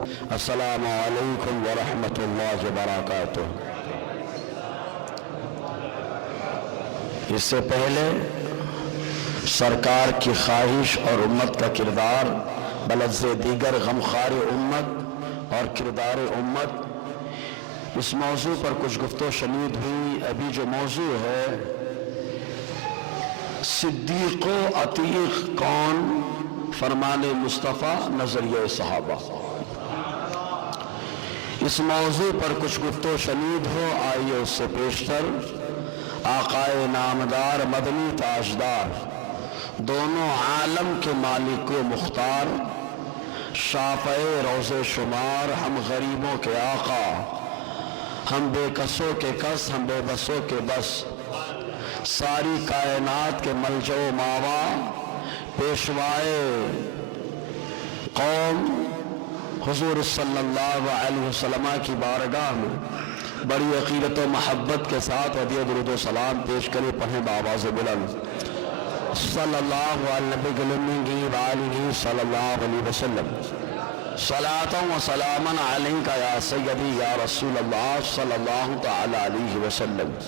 السلام علیکم ورحمۃ اللہ وبرکاتہ۔ اس سے پہلے سرکار کی خواہش اور امت کا کردار بلفظ دیگر غمخوار امت اور کردار امت، اس موضوع پر کچھ گفت و شنید ہوئی۔ ابھی جو موضوع ہے صدیق و عتیق کون، فرمان مصطفیٰ نظریہ صحابہ، اس موضوع پر کچھ گفت و شنید ہو۔ آئیے اس سے پیشتر آقائے نامدار مدنی تاجدار، دونوں عالم کے مالک و مختار، شافع روز شمار، ہم غریبوں کے آقا، ہم بے کسوں کے کس، ہم بے بسوں کے بس، ساری کائنات کے ملجأ و ماوا، پیشوائے قوم حضور صلی اللہ علیہ وسلم کی بارگاہ میں بڑی عقیدت و محبت کے ساتھ ہدیہ درود و سلام پیش کرے، پڑھیں بآواز بلند صلی اللہ علیہ نبی المی وآلہ صلی اللہ علیہ وسلم، صلاۃ و سلاما علیک یا سیدی یا رسول اللہ صلی اللہ تعالی علیہ وسلم۔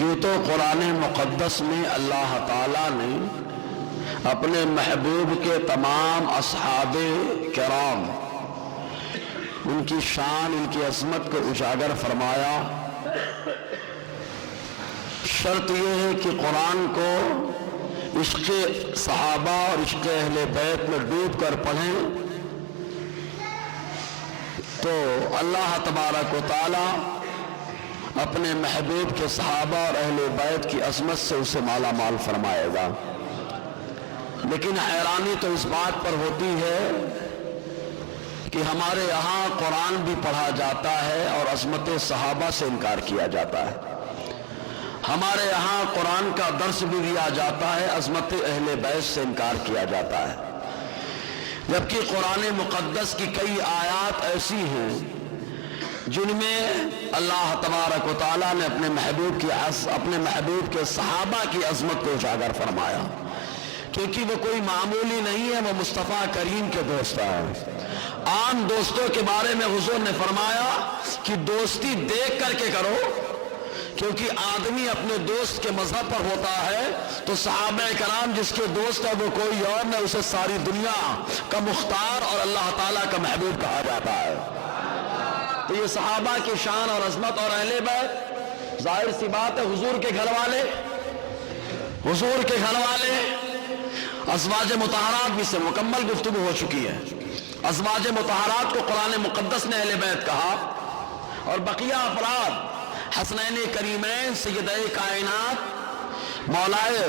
یوں تو قرآن مقدس میں اللہ تعالیٰ نے اپنے محبوب کے تمام اصحاب کرام، ان کی شان، ان کی عظمت کو اجاگر فرمایا۔ شرط یہ ہے کہ قرآن کو عشق صحابہ اور عشق اہل بیت میں ڈوب کر پڑھیں تو اللہ تبارک و تعالی اپنے محبوب کے صحابہ اور اہل بیت کی عظمت سے اسے مالا مال فرمائے گا۔ لیکن حیرانی تو اس بات پر ہوتی ہے کہ ہمارے یہاں قرآن بھی پڑھا جاتا ہے اور عظمت صحابہ سے انکار کیا جاتا ہے، ہمارے یہاں قرآن کا درس بھی دیا جاتا ہے، عظمت اہل بیت سے انکار کیا جاتا ہے، جبکہ قرآن مقدس کی کئی آیات ایسی ہیں جن میں اللہ تبارک و تعالیٰ نے اپنے محبوب کے صحابہ کی عظمت کو اجاگر فرمایا، کیونکہ وہ کوئی معمولی نہیں ہے، وہ مصطفیٰ کریم کے دوست ہیں۔ عام دوستوں کے بارے میں حضور نے فرمایا کہ دوستی دیکھ کر کے کرو، کیونکہ آدمی اپنے دوست کے مذہب پر ہوتا ہے، تو صحابہ کرام جس کے دوست ہے وہ کوئی اور نہیں، اسے ساری دنیا کا مختار اور اللہ تعالیٰ کا محبوب کہا جاتا ہے۔ تو یہ صحابہ کی شان اور عظمت اور اہل بیت، ظاہر سی بات ہے حضور کے گھر والے ازواج مطہرات بھی سے مکمل گفتگو ہو چکی ہے۔ ازواج مطہرات کو قرآن مقدس نے اہل بیت کہا، اور بقیہ افراد حسنین کریمین سیدہ کائنات مولائے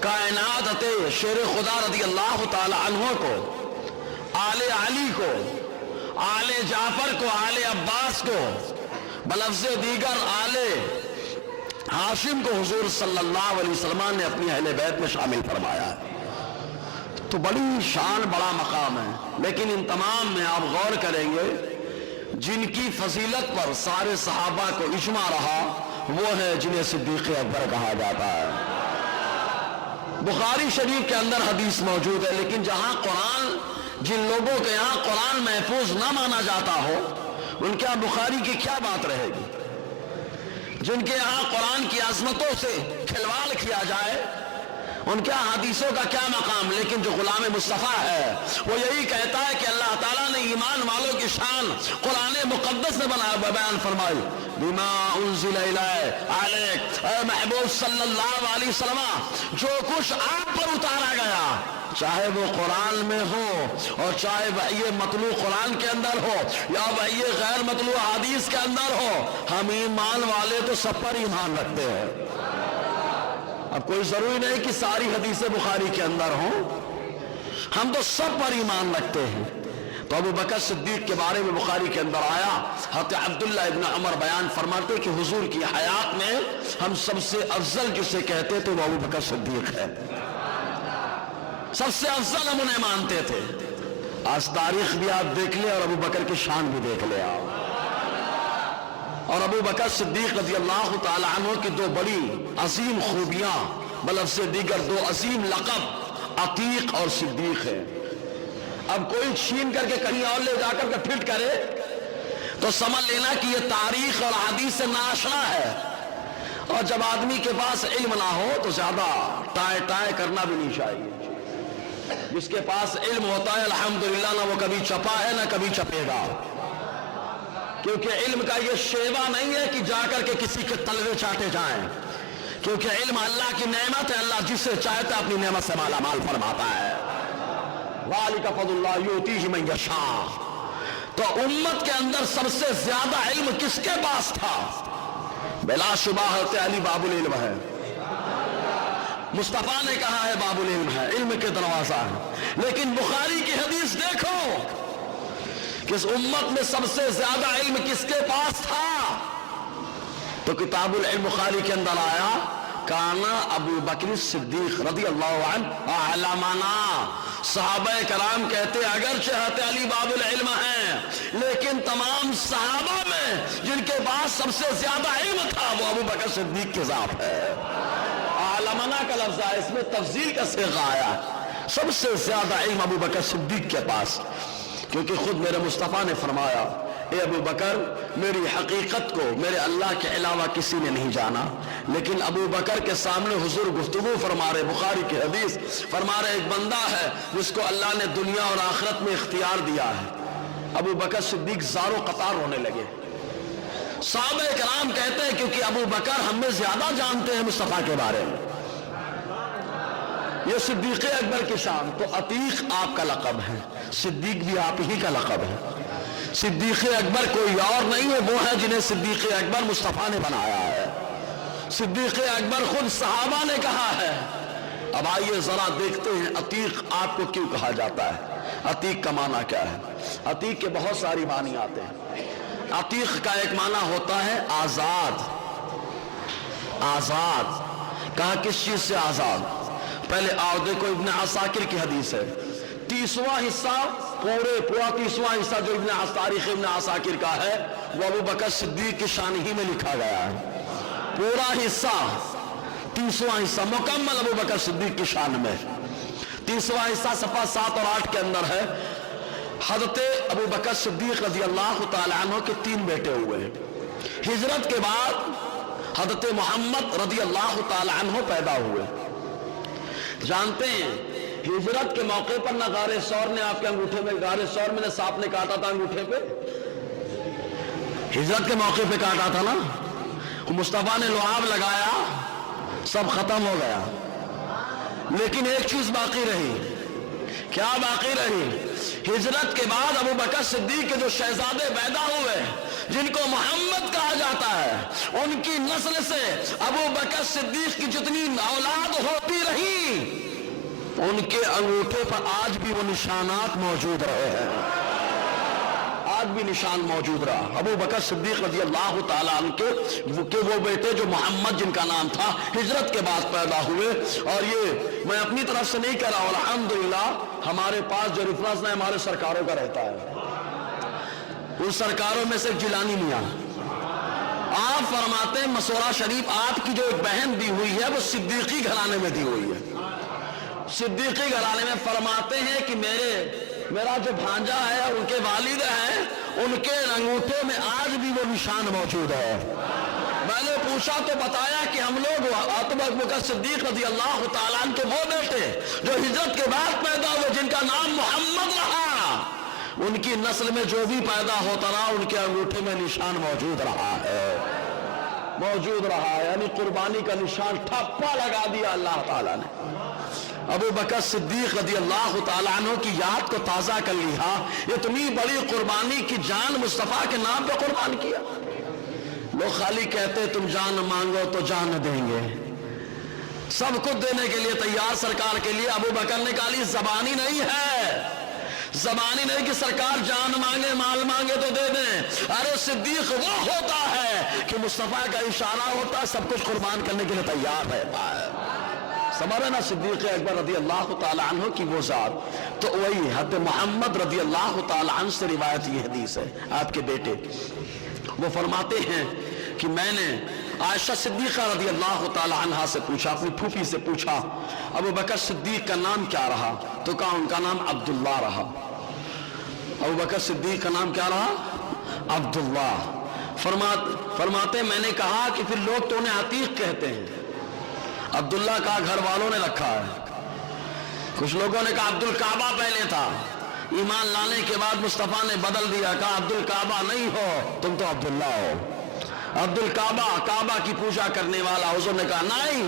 کائنات عطے شیر خدا رضی اللہ تعالی عنہ کو، آل علی کو، آل جعفر کو، آل عباس کو، بلفظ دیگر آل ہاشم کو حضور صلی اللہ علیہ وسلم نے اپنی اہل بیت میں شامل فرمایا ہے۔ تو بڑی شان، بڑا مقام ہے، لیکن ان تمام میں آپ غور کریں گے جن کی فضیلت پر سارے صحابہ کو اجماع رہا وہ ہے جنہیں صدیق اکبر کہا جاتا ہے۔ بخاری شریف کے اندر حدیث موجود ہے، لیکن جہاں قرآن، جن لوگوں کے یہاں قرآن محفوظ نہ مانا جاتا ہو ان کے یہاں بخاری کی کیا بات رہے گی؟ جن کے یہاں قرآن کی عظمتوں سے کھلواڑ کیا جائے ان کے حدیثوں کا کیا مقام؟ لیکن جو غلام مصطفیٰ ہے وہ یہی کہتا ہے کہ اللہ تعالیٰ نے ایمان والوں کی شان قرآن مقدس میں بیان فرمائی، بما انزل الیک، اے محبوب صلی اللہ علیہ وسلم جو کچھ آپ پر اتارا گیا، چاہے وہ قرآن میں ہو اور چاہے وحی مطلوع قرآن کے اندر ہو یا وحی غیر مطلوع حدیث کے اندر ہو، ہم ایمان والے تو سب پر ایمان رکھتے ہیں۔ اب کوئی ضروری نہیں کہ ساری حدیثیں بخاری کے اندر ہوں، ہم تو سب پر ایمان رکھتے ہیں۔ تو ابو بکر صدیق کے بارے میں بخاری کے اندر آیا، حضرت عبداللہ ابن عمر بیان فرماتے کہ حضور کی حیات میں ہم سب سے افضل جسے کہتے تھے وہ ابو بکر صدیق ہے، سب سے افضل ہم انہیں مانتے تھے۔ آج تاریخ بھی آپ دیکھ لیں اور ابو بکر کی شان بھی دیکھ لیں آپ، اور ابو بکر صدیق رضی اللہ تعالی عنہ کی دو بڑی عظیم خوبیاں، بلفظ دیگر دو عظیم لقب عتیق اور صدیق ہے۔ अब कोई छीन करके कहीं और ले जाकर के फिट करे तो समझ लेना कि ये तारीख और हदीस से नाआशना है। और जब आदमी के पास इल्म ना हो तो ज्यादा टाय टाय करना भी नहीं चाहिए। जिसके पास इल्म होता है अल्हम्दुलिल्लाह, ना वो कभी चपा है ना कभी चपेगा, क्योंकि इल्म का ये शेवा नहीं है कि जाकर के किसी के तलवे चाटे जाएं, क्योंकि इल्म अल्लाह की नेमत है। अल्लाह जिससे चाहता है अपनी नेमत से माला माल फरमाता है। वालिका फज़लुल्लाह युतीहि मन यशा। तो उम्मत के अंदर सबसे ज्यादा इल्म किसके पास था? बिलाशुबा हज़रत अली बाबुल इल्म है। मुस्तफा ने कहा है बाबुल इल्म है, इल्म के दरवाजा है। लेकिन बुखारी की हदीस देखो कि इस उम्मत में सबसे ज्यादा इल्म किसके पास था? तो किताबुल इल्म बुखारी के अंदर आया, काना अबू बकर सिद्दीक रज़ी अल्लाहु अन्हु अअलमना। सहाबा कराम कहते अगर हज़रत अली बाबुल इल्म हैं, लेकिन तमाम सहाबा में जिनके पास सबसे ज्यादा इल्म था वो अबू बकर सिद्दीक के साथ है। अअलमना का लफ्ज़ है, इसमें तफजील का सिगा आया, सबसे ज्यादा इल्म अबू बकर सिद्दीक के पास, क्योंकि खुद मेरे मुस्तफा ने फरमाया, ए अबू बकर, मेरी हकीकत को मेरे अल्लाह के अलावा किसी ने नहीं जाना। लेकिन अबू बकर के सामने हुजूर गुफ्तगू फरमा रहे, बुखारी की हदीस फरमा रहे, एक बंदा है जिसको अल्लाह ने दुनिया और आखिरत में इख्तियार दिया है। अबू बकर सिद्दीक ज़ारो कतार रोने लगे। सहाबा कराम कहते हैं क्योंकि अबू बकर हमें ज्यादा जानते हैं मुस्तफा के बारे में। ये सिद्दीक अकबर की शान। तो अतीक आपका लक़ब है, सिद्दीक भी आप ही का लक़ब है। सिद्दीक अकबर कोई और नहीं है, वो है जिन्हें सिद्दीक अकबर मुस्तफा ने बनाया है। सिद्दीक अकबर खुद सहाबा ने कहा है। अब आइए जरा देखते हैं अतीक आपको क्यों कहा जाता है, अतीक का माना क्या है। अतीक के बहुत सारी मानी आते हैं। अतीक का एक माना होता है आजाद। आजाद कहा किस चीज से आजाद? पहले आओ देखो, इब्न असाकिर की हदीस है, 30वां हिस्सा पूरा 30वां हिस्सा जो तारीख इब्न असाकिर का है वो अबू बकर सिद्दीक की शान ही में लिखा गया है। पूरा हिस्सा 30वां हिस्सा मुकम्मल अबू बकर सिद्दीक की शान में। 30वां हिस्सा सफा 7 और 8 के अंदर है। हज़रत अबू बकर सिद्दीक रज़ी अल्लाह तआला अन्हु के 3 बेटे हुए। हिजरत के बाद हज़रत मोहम्मद रज़ी अल्लाह तआला अन्हु पैदा हुए। जानते हैं हिजरत के मौके पर ना गारे सौर ने आपके अंगूठे में, गारे सौर में सांप ने काटा था अंगूठे पे, हिजरत के मौके पे काटा था ना, मुस्तफा ने लुआब लगाया, सब खत्म हो गया। लेकिन एक चीज बाकी रही। क्या बाकी रही? हिजरत के बाद अबू बकर सिद्दीक के जो शहजादे पैदा हुए जिनको मोहम्मद कहा जाता है, उनकी नस्ल से अबू बकर सिद्दीक की जितनी औलाद होती रही, उनके अंगूठे पर आज भी वो निशानात मौजूद रहे हैं। आज भी निशान मौजूद रहा। अबू बकर सिद्दीक रज़ी अल्लाह तआला अन्हु के वो बेटे जो मोहम्मद जिनका नाम था, हिजरत के बाद पैदा हुए। और ये मैं अपनी तरफ से नहीं कह रहा हूं, अल्हम्दुलिल्लाह हमारे पास जो रेफरेंस है हमारे सरकारों का रहता है। उन सरकारों में से जिलानी मियां आप फरमाते हैं, मसोरा शरीफ आपकी जो एक बहन दी हुई है वो सिद्दीकी घराने में दी हुई है। सिद्दीकी घराने में फरमाते हैं कि मेरा जो भांजा है और उनके वालिद हैं, उनके अंगूठे में आज भी वो निशान मौजूद है। मैंने पूछा तो बताया कि हम लोग अबू बकर सिद्दीक रज़ी अल्लाह तआला अन्हु के वो बेटे जो हिजरत के बाद पैदा हुए जिनका नाम मोहम्मद रहा, उनकी नस्ल में जो भी पैदा होता रहा उनके अंगूठे में निशान मौजूद रहा है, मौजूद रहा है। यानी कुर्बानी का निशान ठप्पा लगा दिया अल्लाह ताला ने। अबू बकर सिद्दीक रज़ी अल्लाह तआला अन्हु की याद को ताज़ा कर लिया। इतनी बड़ी कुर्बानी की जान मुस्तफ़ा के नाम पे कुर्बान किया। लोग खाली कहते तुम जान मांगो तो जान देंगे, सब कुछ देने के लिए तैयार सरकार के लिए। अबू बकर ने कहा ज़बानी नहीं है, ज़बानी नहीं कि सरकार जान मांगे माल मांगे तो दे दें। अरे सिद्दीक वो होता है कि मुस्तफ़ा का इशारा होता है, सब कुछ कुर्बान करने के लिए तैयार रहता है। समझे ना, सिद्दीक अकबर रज़ी अल्लाह तआला अन्हु की वो जात। तो वही हज़रत मोहम्मद रज़ी अल्लाह तआला अन्हु से रिवायत ये हदीस है, आपके बेटे वो फरमाते हैं कि मैंने आयशा सिद्दीक़ा रज़ी अल्लाह तआला अन्हा से पूछा, अपनी फूफी से पूछा, अबू बकर सिद्दीक का नाम क्या रहा? तो कहा उनका नाम अब्दुल्लाह रहा। अबू बकर सिद्दीक का नाम क्या रहा? अब्दुल्ला। फरमाते मैं ने कहा कि फिर लोग तो उन्हें अतीक कहते हैं। अब्दुल्ला का घर वालों ने रखा है। कुछ लोगों ने कहा अब्दुल काबा पहले था, ईमान लाने के बाद मुस्तफा ने बदल दिया, कहा अब्दुल काबा नहीं हो, तुम तो अब्दुल्ला हो। अब्दुल काबा, काबा की पूजा करने वाला। हुजूर ने कहा नहीं,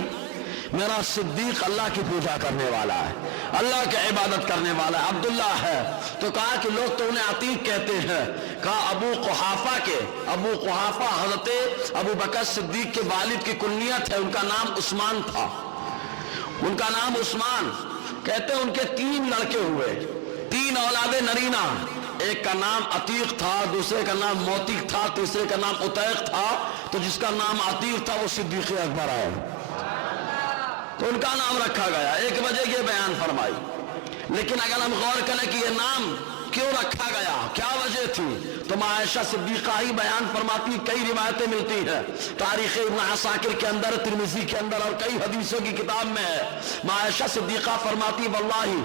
मेरा सिद्दीक अल्लाह की पूजा करने वाला है, अल्लाह की इबादत करने वाला है, अब्दुल्ला है। तो कहा कि लोग तो उन्हें अतीक कहते हैं। कहा अबू कुहाफा हजरत अबू बकर सिद्दीक के वालिद की कुन्नियत है, उनका नाम उस्मान था, उनका नाम उस्मान। कहते हैं उनके 3 लड़के हुए, 3 औलादे नरीना। एक का नाम अतीक था, दूसरे का नाम मोतीक था, तीसरे का नाम उतैक था। तो जिसका नाम अतीक था वो सिद्दीक अकबर है, तो उनका नाम रखा गया। एक वजह ये बयान फरमाई। लेकिन अगर हम गौर करें कि ये नाम क्यों रखा गया, क्या वजह थी, तो आयशा सिद्दीक़ा ही बयान फरमाती। कई रिवायतें मिलती हैं तारीख़ इब्न असाकिर के अंदर, तिरमिज़ी के अंदर और कई हदीसों की किताब में है। आयशा सिद्दीक़ा फरमाती वल्लाही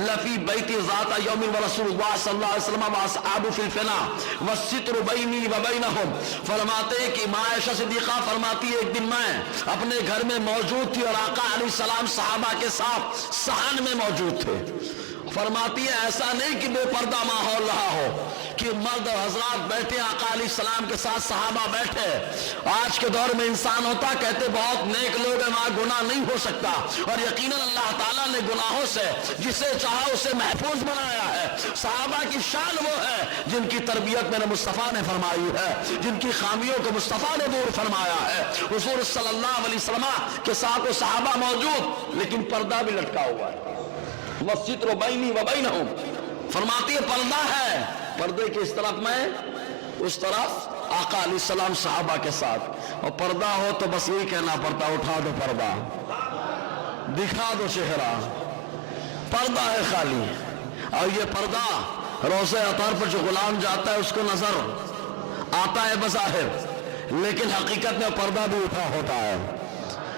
लफ़ी बैती ज़ाता यौमिन व रसूलुल्लाह सल्लल्लाहु अलैहि वसल्लम व असहाबु फिल फ़िना व सित्र बैनी व बैनहुम। फरमाते कि आयशा सिद्दीक़ा फरमाती एक दिन मैं अपने घर में मौजूद थी और आका अलैहिस्सलाम सहाबा के साथ सहन में मौजूद थे। फरमाती है ऐसा नहीं कि बेपर्दा माहौल रहा हो कि मर्द हजरात बैठे, आका अलैहिस्सलाम के साथ सहाबा बैठे। आज के दौर में इंसान होता, कहते बहुत नेक लोग हैं, वहां गुनाह नहीं हो सकता। और यकीनन अल्लाह ताला ने गुनाहों से जिसे चाहा उसे महफूज बनाया है। सहाबा की शान वो है जिनकी तरबियत मेरे मुस्तफ़ा ने फरमाई है, जिनकी खामियों को मुस्तफ़ा ने दूर फरमाया है। हुजूर सल्लल्लाहु अलैहि वसल्लम के साथ वो सहाबा मौजूद, लेकिन पर्दा भी लटका हुआ है। वसित्र बैनी व बैनहुम, फरमाती है पर्दा है, पर्दे के इस तरफ में, उस तरफ आका अलैहिस्सलाम सहाबा के साथ। और पर्दा हो तो बस यही कहना पड़ता, उठा दो पर्दा, दिखा दो चेहरा, पर्दा है खाली। और ये पर्दा रोज़े अतर पर जो गुलाम जाता है उसको नजर आता है बज़ाहिर, लेकिन हकीकत में पर्दा भी उठा होता है,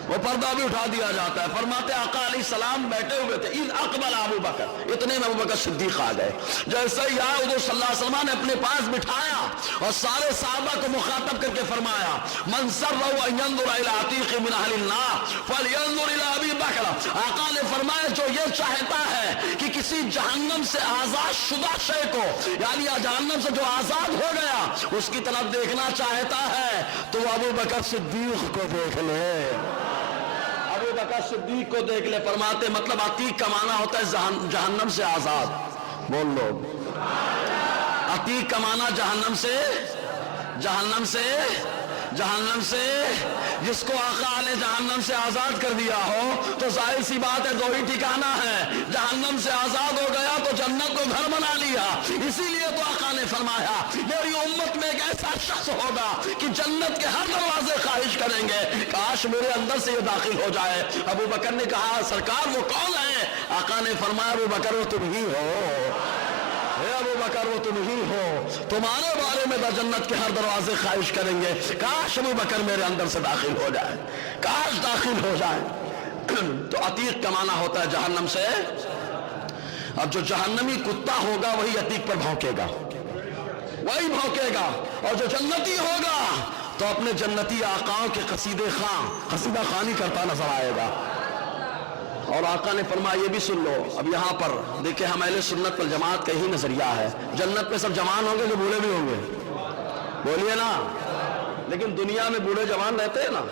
वो पर्दा भी उठा दिया जाता है। फरमाते आका अलैहिस्सलाम बैठे हुए थे, इन अकबल अबू बकर, इतने में अबू बकर सिद्दीक आ गए। जैसे ही आए हुजूर सल्लल्लाहु अलैहि वसल्लम ने अपने पास बिठाया और सारे सहाबा को मुखातब करके फरमाया मन सर्रहु अन यंजुर इला अतीक़ मिन अहलिन नार फलयंजुर इला अबी बकर। आका ने फरमाया जो ये चाहता है कि किसी जहन्नम से आजाद शुदा शय को, यानी जहन्नम से जो आजाद हो गया उसकी तरफ देखना चाहता है तो वो अबू बकर सिद्दीक को देख ले, अबू बकर सिद्दीक को देख ले। फरमाते मतलब अतीक का माना होता है जहन्नम से आजाद। बोल लो, अतीक का माना जहन्नम से, जहन्नम से, जहन्नम से। जिसको आका ने जहन्नम से आजाद कर दिया हो तो जाहिर सी बात है दो ही ठिकाना है, जहन्नम से आजाद हो गया तो जन्नत को घर बना लिया। इसीलिए तो आका ने फरमाया मेरी उम्मत में एक ऐसा शख्स होगा कि जन्नत के हर दरवाजे ख्वाहिश करेंगे, काश मेरे अंदर से ये दाखिल हो जाए। अबू बकर ने कहा सरकार वो कौन है? आका ने फरमाया अबू बकर वो तुम ही हो, अबू बकर वो तुम ही हो, तुम्हारे बारे में तो जन्नत के हर दरवाजे ख्वाहिश करेंगे, काश अबू बकर मेरे अंदर से दाखिल हो जाए, काश दाखिल हो जाए। तो अतीक का माना होता है जहन्नम से। अब जो जहन्नमी कुत्ता होगा वही अतीक पर भौंकेगा, वही भौंकेगा, और जो जन्नती होगा तो अपने जन्नती आकाओं के कसीदा खानी करता नजर आएगा। और आका ने फरमाया ये भी सुन लो, अब यहाँ पर देखिए हम अहले सुन्नत वल जमात का ही नजरिया है, जन्नत में सब जवान होंगे जो बूढ़े भी होंगे, बोलिए ना, लेकिन दुनिया में बूढ़े जवान रहते हैं ना।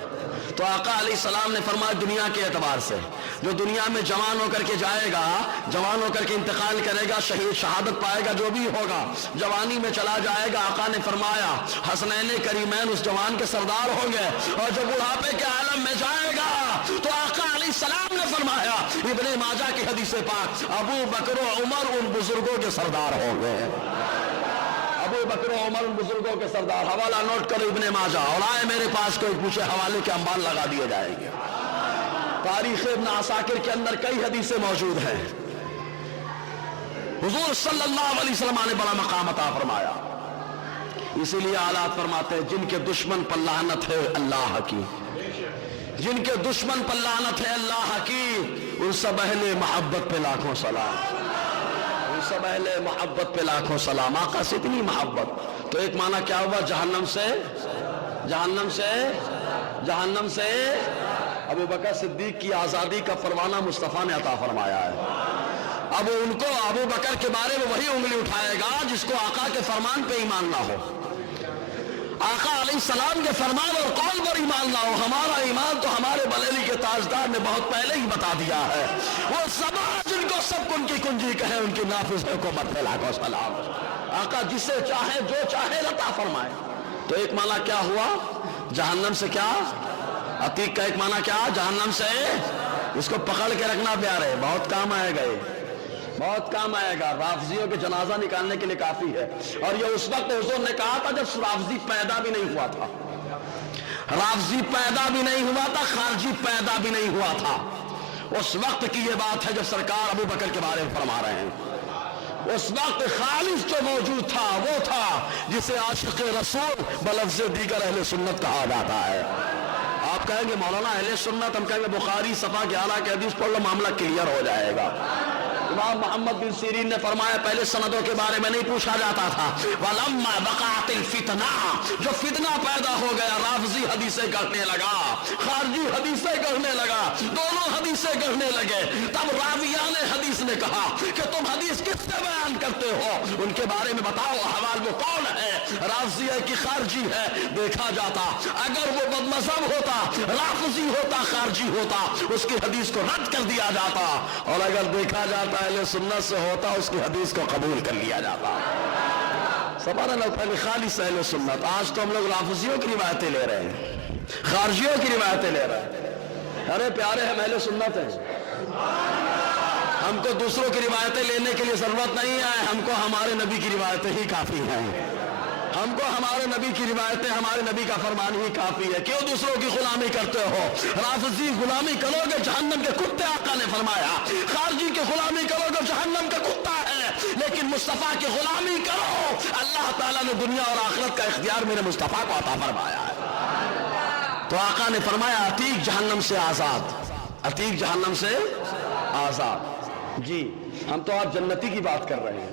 तो आका अलैहिस्सलाम ने फरमाया दुनिया के एतबार से जो दुनिया में जवान होकर के जाएगा, जवान होकर के इंतकाल करेगा, शहीद शहादत पाएगा, जो भी होगा जवानी में चला जाएगा। आका ने फरमाया हसनैन करीमैन उस जवान के सरदार होंगे, और जो बुढ़ापे के आलम में जाएगा तो आका अलैहिस्सलाम ने फरमाया इब्ने माजा की हदीस पाक अबू बकर व उमर उन बुजुर्गों के सरदार होंगे, अबू बकर व उमर उन बुजुर्गों के सरदार। हवाला नोट करो इब्ने माजा, और आए मेरे पास कोई पूछे हवाले के अंबार लगा दिए जाएंगे। तारीख़ इब्न असाकिर के अंदर कई हदीसें मौजूद हैं। हुजूर सल्लल्लाहु अलैहि वसल्लम ने बड़ा मकाम अता फरमाया, इसीलिए आलात फरमाते हैं जिनके दुश्मन पर लानत है अल्लाह की, जिनके दुश्मन पर लानत है अल्लाह की, उन सब अहले मोहब्बत पे लाखों सलाम, उन सब अहले मोहब्बत पे लाखों सलाम। आका से इतनी मोहब्बत। तो एक माना क्या हुआ, जहन्नम से जहन्नम से जहन्नम से अबू बकर सिद्दीक की आजादी का परवाना मुस्तफा ने अता फरमाया है। अब उनको अबू बकर के बारे में वही उंगली उठाएगा जिसको आका के फरमान पे ईमान ना हो, आका अलैहिस्सलाम के फरमान और कौल पर ईमान ना हो। हमारा ईमान तो हमारे बरेली के ताजदार ने बहुत पहले ही बता दिया है। वो समा जिनको सब कुंजी कुंजी कहे उनकी नाफिज को मत फैलाको सलाम। आका जिसे चाहे जो चाहे अता फरमाए। तो एक माना क्या हुआ, जहन्नम से क्या, अतीक का एक माना क्या, जहन्नम से। इसको पकड़ के रखना प्यारे, बहुत काम आएगा, ये बहुत काम आएगा। राफजियों के जनाजा निकालने के लिए काफी है। और ये उस वक्त हुजूर ने कहा था जब राफजी पैदा भी नहीं हुआ था, राफजी पैदा भी नहीं हुआ था, खारजी पैदा भी नहीं हुआ था। उस वक्त की ये बात है जब सरकार अबू बकर के बारे में फरमा रहे हैं। उस वक्त खालिस जो मौजूद था वो था जिसे आशिक़ रसूल बलफ्ज़ दीगर अहले सुन्नत कहा जाता है। आप कहेंगे मौलाना अहले सुन्नत, हम कहेंगे बुखारी सफा के आला के हदीस पढ़ लो, मामला क्लियर हो जाएगा। इमाम मोहम्मद बिन सीरीन ने फरमाया पहले सनदों के बारे में नहीं पूछा जाता था। वलम्मा वक़अतिल फितना, जो फितना पैदा हो गया, राफजी हदीसें कहने लगा, खारजी हदीसें कहने लगा, दोनों हदीसें कहने लगे। तब रावियाने हदीस ने कहा कि तुम हदीस किससे बयान करते हो, उनके बारे में बताओ, हवाल वो कौन है, राफजी है कि खारजी है। देखा जाता अगर वो बदमज़हब होता, राफजी होता, खारजी होता, उसकी हदीस को रद्द कर दिया जाता, और अगर देखा जाता अहले सुन्नत से होता, उसकी हदीस को कबूल कर लिया जाता। सबाना पहले खालिस अहले सुन्नत। आज तो हम लोग राफजियों की रिवायतें ले रहे हैं, खारजियों की रिवायतें ले रहे हैं। अरे प्यारे हम अहले सुन्नत हैं, हमको दूसरों की रिवायतें लेने के लिए जरूरत नहीं है, हमको हमारे नबी की रिवायतें ही काफी हैं। हमको हमारे नबी की रिवायतें, हमारे नबी का फरमान ही काफी है। क्यों दूसरों की गुलामी करते हो? राफजी गुलामी करोगे जहन्नम के कुत्ते, आका ने फरमाया। खारजी की गुलामी करोगे जहन्नम का कुत्ता है, लेकिन मुस्तफा की गुलामी करो, अल्लाह ताला ने दुनिया और आखिरत का इख्तियार मेरे मुस्तफा को अता फरमाया है। तो आका ने फरमाया अतीक जहन्नम से आजाद, अतीक जहन्नम से आजाद। जी हम तो आज जन्नती की बात कर रहे हैं,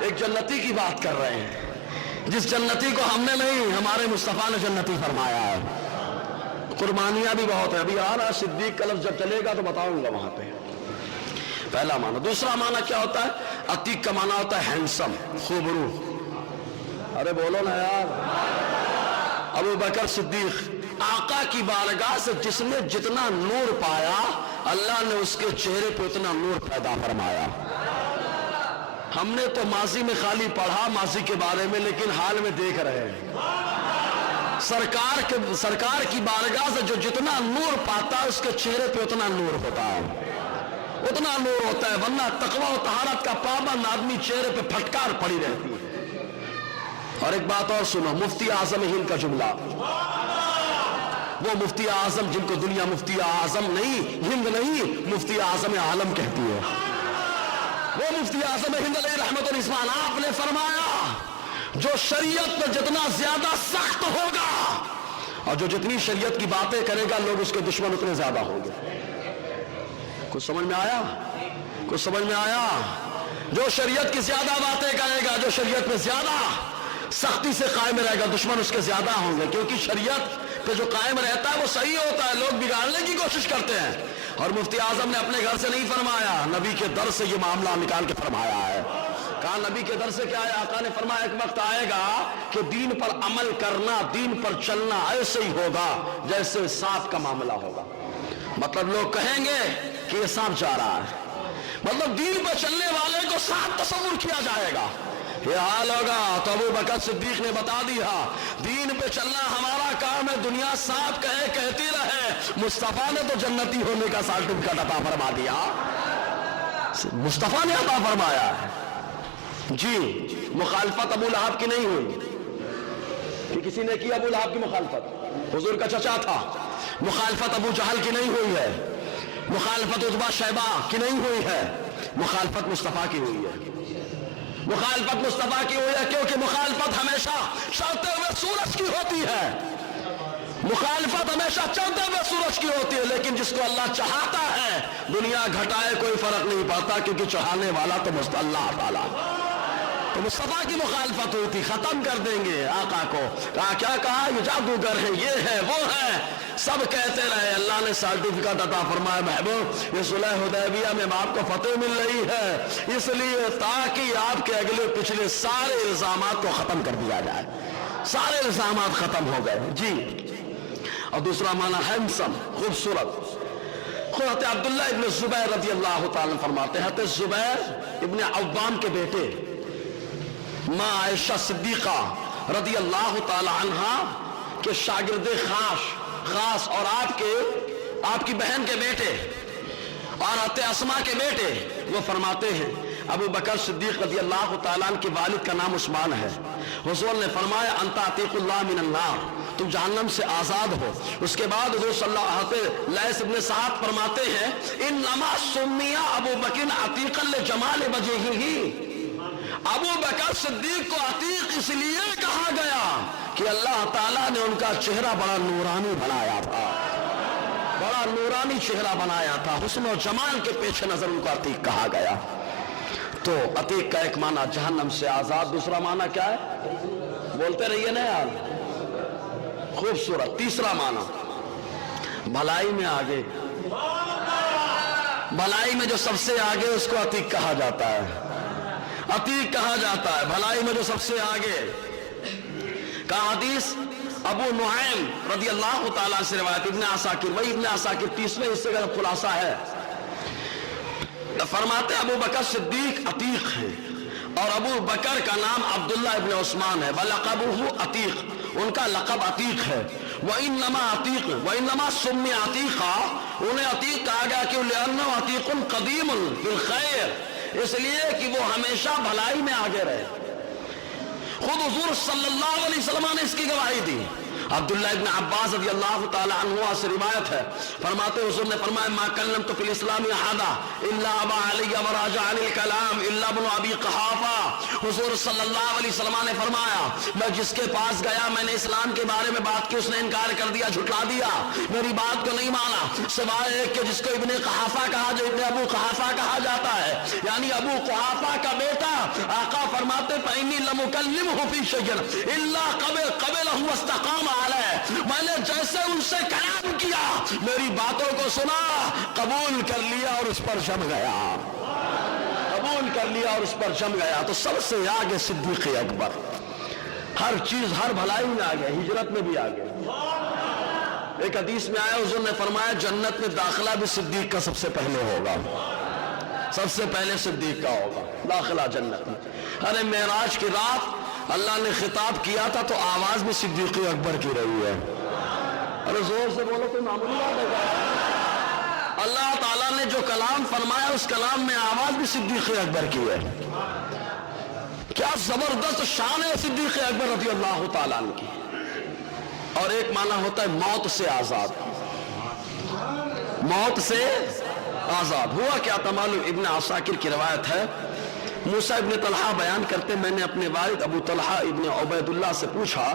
एक जन्नती की बात कर रहे हैं, जिस जन्नती को हमने नहीं, हमारे मुस्तफा ने जन्नती फरमाया है। कुर्बानियां भी बहुत है। अभी आ रहा सिद्दीक का लफ्ज़ जब चलेगा तो बताऊंगा वहां पे। पहला माना। दूसरा माना क्या होता है? अतीक का माना होता है हैंडसम, खूबरू। अरे बोलो ना यार। अबू बकर सिद्दीक आका की बारगाह से जिसने जितना नूर पाया, अल्लाह ने उसके चेहरे पे उतना नूर पैदा फरमाया। हमने तो माजी में खाली पढ़ा माजी के बारे में, लेकिन हाल में देख रहे हैं सरकार की बारगाह से जो जितना नूर पाता है उसके चेहरे पे उतना नूर होता है, उतना नूर होता है। वरना तकवा और तहारत का पाबंद आदमी चेहरे पे फटकार पड़ी रहती है। और एक बात और सुनो, मुफ्ती आजम हिंद का जुमला, वो मुफ्ती आजम जिनको दुनिया मुफ्ती आजम नहीं, हिंद नहीं, मुफ्ती आजम आलम कहती है, वो मुफ्ती आजम हिंद अलैहि रहमत व रिज़वान, आपने फरमाया जो शरीयत में जितना ज्यादा सख्त होगा और जो जितनी शरीयत की बातें करेगा, लोग उसके दुश्मन उतने ज्यादा होंगे। कुछ समझ में आया? कुछ समझ में आया? जो शरीयत की ज्यादा बातें करेगा, जो शरीयत में ज्यादा सख्ती से कायम रहेगा, दुश्मन उसके ज्यादा होंगे। क्योंकि शरीयत पे जो कायम रहता है वो सही होता है, लोग बिगाड़ने की कोशिश करते हैं। और मुफ्ती आजम ने अपने घर से नहीं फरमाया, नबी के दर से ये मामला निकाल के फरमाया है। कहा नबी के दर से क्या है? आका ने फरमाया एक वक्त आएगा कि दीन पर अमल करना, दीन पर चलना ऐसे ही होगा जैसे सांप का मामला होगा। मतलब लोग कहेंगे कि ये सांप जा रहा है, मतलब दीन पर चलने वाले को सांप तस्वुर किया जाएगा, ये हाल होगा। तो अबू बकर सिद्दीक ने बता दिया, दीन पे चलना हमारा काम है, दुनिया सांप कहे कहती रहे। मुस्तफा ने तो जन्नती होने का सर्टिफिकेट अता फरमा दिया, मुस्तफा ने अता फरमाया है। जी मुखालफत अबू लहब की नहीं हुई कि किसी ने की अबू लहब की मुखालफत, हुजूर का चचा था। मुखालफत अबू जहल की नहीं हुई है, मुखालफत उतबा शैबा की नहीं हुई है, मुखालफत मुस्तफा की हुई है। मुखालफत मुस्तफा की हुई है क्योंकि मुखालफत हमेशा चढ़ते हुए सूरज की होती है। मुखालिफत हमेशा चलते हुए सूरज की होती है, लेकिन जिसको अल्लाह चाहता है दुनिया घटाए कोई फर्क नहीं पड़ता, क्योंकि चाहने वाला तो अल्लाह ताला। तो मुस्तफा की मुखालिफत हुई थी, खत्म कर देंगे आका को। कहा क्या कहा, ये जादूगर है, ये है वो है, सब कहते रहे। अल्लाह ने सर्टिफिकेट अता फरमाया, महबूब ये सुलह हुदैबिया में आपको फतेह मिल रही है, इसलिए ताकि आपके अगले पिछले सारे इल्जामात को खत्म कर दिया जाए। सारे इल्जामात खत्म हो गए जी। और दूसरा माना हैंडसम, खूबसूरत। खुद अब्दुल्ला इब्न जुबैर रज़ी अल्लाह ताला फरमाते हैं, जुबैर इब्न अव्वाम के बेटे माँ आयशा सिद्दीक़ा रज़ी अल्लाह ताला अन्हा के शागिर्दे खास और आपकी बहन के बेटे और हज़रत अस्मा के बेटे, वो फरमाते हैं अबू बकर सिद्दीक़ रज़ी अल्लाह ताला अन्हु के वालिद का नाम उस्मान है। हुज़ूर ने फरमाया अंता अतीकुल्लाह मिनन्नार, तुम जहन्नम से आजाद हो। उसके बाद हुज़ूर सल्लल्लाहु अलैहि वसल्लम लैस इब्न सअद फरमाते हैं, इन्नमा सुम्मिया अबू बकर अतीक़न लिजमाल वजहिही, अबू बकर सिद्दीक को अतीक इसलिए कहा गया कि अल्लाह ताला ने उनका चेहरा बड़ा नूरानी बनाया था, बड़ा नूरानी चेहरा बनाया था, हुस्न और जमाल के पेश नजर उनको अतीक कहा गया। तो अतीक का एक माना जहन्नम से आजाद, दूसरा माना क्या है, बोलते रहिए ना यार, खूबसूरत। तीसरा माना भलाई में आगे, भलाई में जो सबसे आगे उसको अतीक कहा जाता है, अतीक कहा जाता है, भलाई में जो सबसे आगे। का हदीस अबू नुआइम रज़ी अल्लाह ताला से रिवायत, इब्न आसाकिर, वही इब्न आसाकिर 30वें हिस्से का खुलासा है, फरमाते अबू बकर सिद्दीक अतीक है और अबू बकर का नाम अब्दुल्ला इब्न उस्मान है, वलक़बुहु अतीक, उनका लक़ब अतीक है। वइन्नमा अतीक वइन्नमा सुम्मिया अतीक़ा, उन्हें अतीक कहा गया कि लिअन्नहु अतीक़ुन क़दीमुन फिल खैर, इसलिए कि वो हमेशा भलाई में आगे रहे। खुद हुजूर सल्लल्लाहु अलैहि वसल्लम ने इसकी गवाही दी। अब्दुल्लाह इब्न अब्बास रज़ी अल्लाह ताला अन्हुमा से रिवायत है, फरमाते हुजूर ने फरमाया मा कल्लम तो फिल इस्लाम अहदा इल्ला अबा अलैया व राजा अनिल कलाम इल्ला इब्न अबी क़हाफ़ा। हुजूर सल्लल्लाहु अलैहि वसल्लम ने फरमाया, मैं जिसके पास गया मैंने इस्लाम के बारे में बात की, उसने इनकार कर दिया, झुठला दिया, मेरी बात को नहीं माना, सिवाय एक के जिसको इब्न क़हाफ़ा कहा, जो इब्न अबू क़हाफ़ा कहा जाता है, यानी अबू क़हाफ़ा का बेटा। आका फरमाते फ़इन्नी लमुकल्लिमुहु फ़ी शैइन इल्ला क़बलहु वस्तक़ाम अलैह, मैंने जैसे उनसे कलाम किया, मेरी बातों को सुना, कबूल कर लिया और उस पर जम गया, कबूल कर लिया और उस पर जम गया। तो सबसे आगे सिद्दीक़ अकबर, हर चीज हर भलाई में आ गया, हिजरत में भी आ गया। एक हदीस में आया, हुज़ूर ने फरमाया जन्नत में दाखिला भी सिद्दीक़ का सबसे पहले होगा, सबसे पहले सिद्दीक़ का होगा दाखिला जन्नत में। अरे मेराज की रात अल्लाह ने खिताब किया था तो आवाज भी सिद्दीक़ अकबर की रही है। अरे जोर से बोलो, कोई मामूली बात है? अल्लाह ताला ने जो कलाम फरमाया उस कलाम में आवाज भी सिद्दीक़ अकबर की है। क्या जबरदस्त शान है सिद्दीक़ अकबर रज़ी अल्लाह ताला अन्हु की। और एक माना होता है मौत से आजाद, मौत से आजाद। हुआ क्या था मालूम, इब्न आसाकिर की रवायत है, मूसा इब्न तलहा बयान करते, मैंने अपने वालिद अबू तलहा इब्न उबैदुल्लाह से पूछा,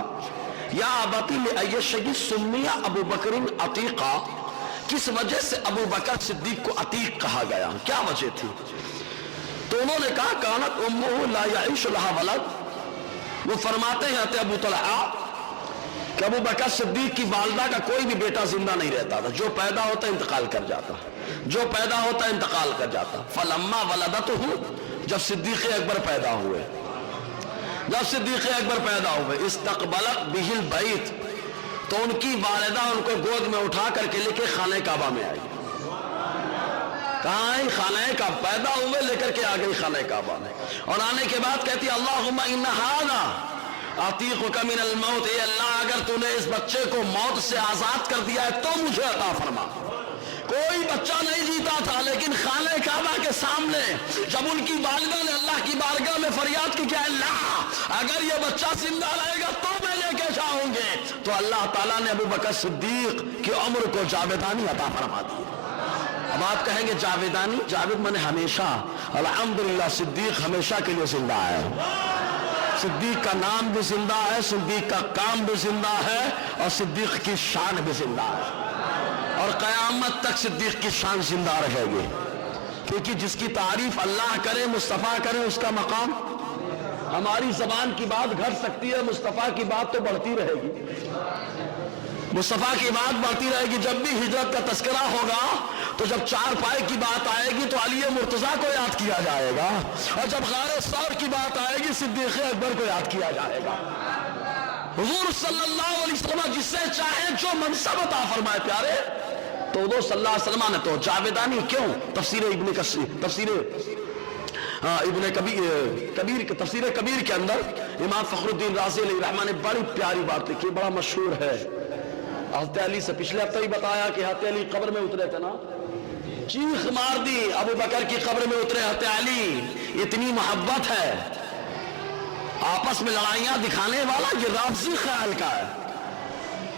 या अबती लिअय्य शैइन सुम्मिया अबू बकरिन अतीक़ा, किस वजह से अबू बकर सिद्दीक को अतीक कहा गया, क्या वजह थी? तो उन्होंने कहा कानत उम्मुहु ला यईशु लहा वलद, वो फरमाते हैं अबू तलहा कि अबू बकर सिद्दीक की वालिदा का कोई भी बेटा जिंदा नहीं रहता था, जो पैदा होता इंतकाल कर जाता, जो पैदा होता इंतकाल कर जाता। फलम्मा वलदतहु, जब सिद्दीक़ अकबर पैदा हुए, जब सिद्दीक़ अकबर पैदा हुए, इस्तक़बलत बिहिल बैत, तो उनकी वालिदा उनको गोद में उठा करके लेके खाने काबा में आई। कहाँ आई? खाने का पैदा हुए लेकर के आ गई खाने काबा में, और आने के बाद कहती अल्लाहुम्मा इन्ना हादा अतीक़ुका मिनल मौत, ए अल्लाह अगर तूने इस बच्चे को मौत से आजाद कर दिया है तो मुझे अता फरमा। कोई बच्चा नहीं जीता था, लेकिन खाने काबा के सामने जब उनकी वालिदा ने अल्लाह की बारगाह में फरियाद की कि अल्लाह अगर ये बच्चा जिंदा रहेगा तो मैं लेके जाऊंगे, तो अल्लाह ताला ने अबू बकर सिद्दीक की उम्र को जावेदानी अता फरमा दी। अब आप कहेंगे जावेदानी, जावेद माने हमेशा, अल्हम्दुलिल्लाह सिद्दीक हमेशा के लिए जिंदा है। صدیق کا نام بھی زندہ ہے، صدیق کا کام بھی زندہ ہے، اور صدیق کی شان بھی زندہ ہے، اور قیامت تک صدیق کی شان زندہ رہے گی، کیونکہ جس کی تعریف اللہ کرے، مصطفیٰ کرے، اس کا مقام. ہماری زبان کی بات گھٹ سکتی ہے، مصطفیٰ کی بات تو بڑھتی رہے گی، مصطفیٰ کی بات بڑھتی رہے گی. جب بھی ہجرت کا تذکرہ ہوگا تو جب چار پائے کی بات آئے گی تو علی مرتضیٰ کو یاد کیا جائے گا، اور جب غار ثور کی بات آئے گی صدیق اکبر کو یاد کیا جائے گا. حضور صلی اللہ علیہ وسلم جس سے چاہے جو منصب عطا فرمائے پیارے، تو وہ صلی اللہ علیہ وسلم نے تو جاویدانی کیوں تفسیر ابن کثیر، تفسیر ابن تفسیر کبیر کے اندر امام فخر الدین رازی علیہ الرحمٰن نے بڑی پیاری بات لکھی، بڑا مشہور ہے. حضرت علی سے پچھلے ہفتے ہی بتایا کہ حضرت علی قبر میں اترے تھے نا، چیخ مار دی ابو بکر کی قبر میں اترے حضرت علی، اتنی محبت ہے. آپس میں لڑائیاں دکھانے والا یہ رافضی خیال کا ہے،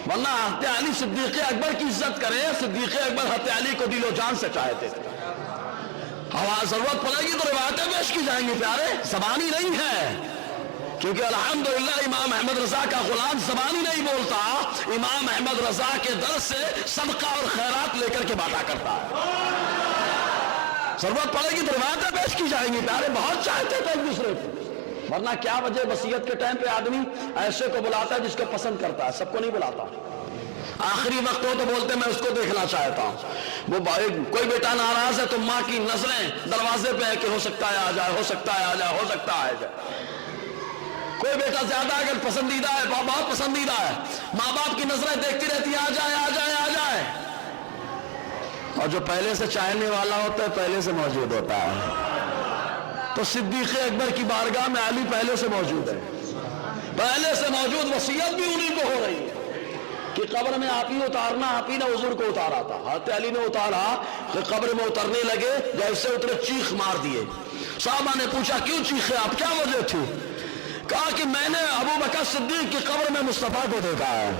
ورنہ حضرت علی صدیق اکبر کی عزت کرے. صدیق اکبر حضرت علی کو دل و جان سے چاہتے تھے. ضرورت پڑے گی تو روایتیں پیش کی جائیں گی پیارے، زبانی نہیں ہے، کیونکہ الحمدللہ امام احمد رضا کا غلام زبانی نہیں بولتا، امام احمد رضا کے درس سے صدقہ اور خیرات لے کر کے باتاں کرتا ہے. ضرورت پڑے گی تو روایتیں پیش کی جائیں گی پیارے. بہت چاہتے تھے ایک دوسرے کو، ورنہ کیا وجہ وصیت کے ٹائم پہ آدمی ایسے کو بلاتا ہے جس کو پسند کرتا ہے، سب کو نہیں بلاتا. آخری وقت ہو تو بولتے میں اس کو دیکھنا چاہتا ہوں. وہ کوئی بیٹا ناراض ہے تو ماں کی نظریں دروازے پہ ہے کہ ہو سکتا ہے آ جائے، ہو سکتا ہے آ جائے، ہو سکتا ہے آ جائے. کوئی بیٹا زیادہ اگر پسندیدہ ہے، بہت پسندیدہ ہے، ماں باپ کی نظریں دیکھتی رہتی ہیں آ جائے آ جائے آ جائے. اور جو پہلے سے چاہنے والا ہوتا ہے پہلے سے موجود ہوتا ہے. تو صدیق اکبر کی بارگاہ میں علی پہلے سے موجود ہے، پہلے سے موجود. وصیت بھی انہی کو ہو رہی ہے کہ قبر میں آپ ہی اتارنا، آپ ہی نے حضور کو اتارا تھا. حضرت علی نے اتارا کہ قبر میں اترنے لگے، جیسے اترے چیخ مار دیے. صحابہ نے پوچھا کیوں چیخے آپ، کیا وجہ تھی؟ کہا کہ میں نے ابو بکر صدیق کی قبر میں مصطفیٰ کو دیکھا ہے،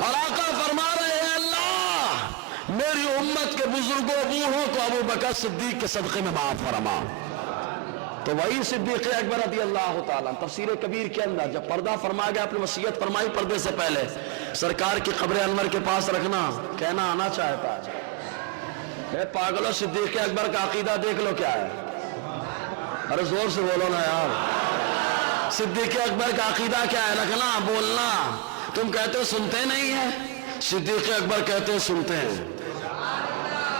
اور آقا فرما رہے ہیں اللہ میری امت کے بزرگوں بوڑھوں کو ابو بکر صدیق کے صدقے میں معاف فرما. تو وہی صدیق اکبر رضی اللہ تعالیٰ تفسیر کبیر کے اندر جب پردہ فرما گیا، اپنی وصیت فرمائی پردے سے پہلے سرکار کی قبر انور کے پاس رکھنا، کہنا آنا چاہتا ہے. اے پاگلو، صدیق اکبر کا عقیدہ دیکھ لو کیا ہے. ارے زور سے بولو نا یار. صدیق اکبر کا عقیدہ کیا ہے؟ رکھنا، بولنا. تم کہتے ہو سنتے نہیں ہیں، صدیق اکبر کہتے ہیں سنتے ہیں.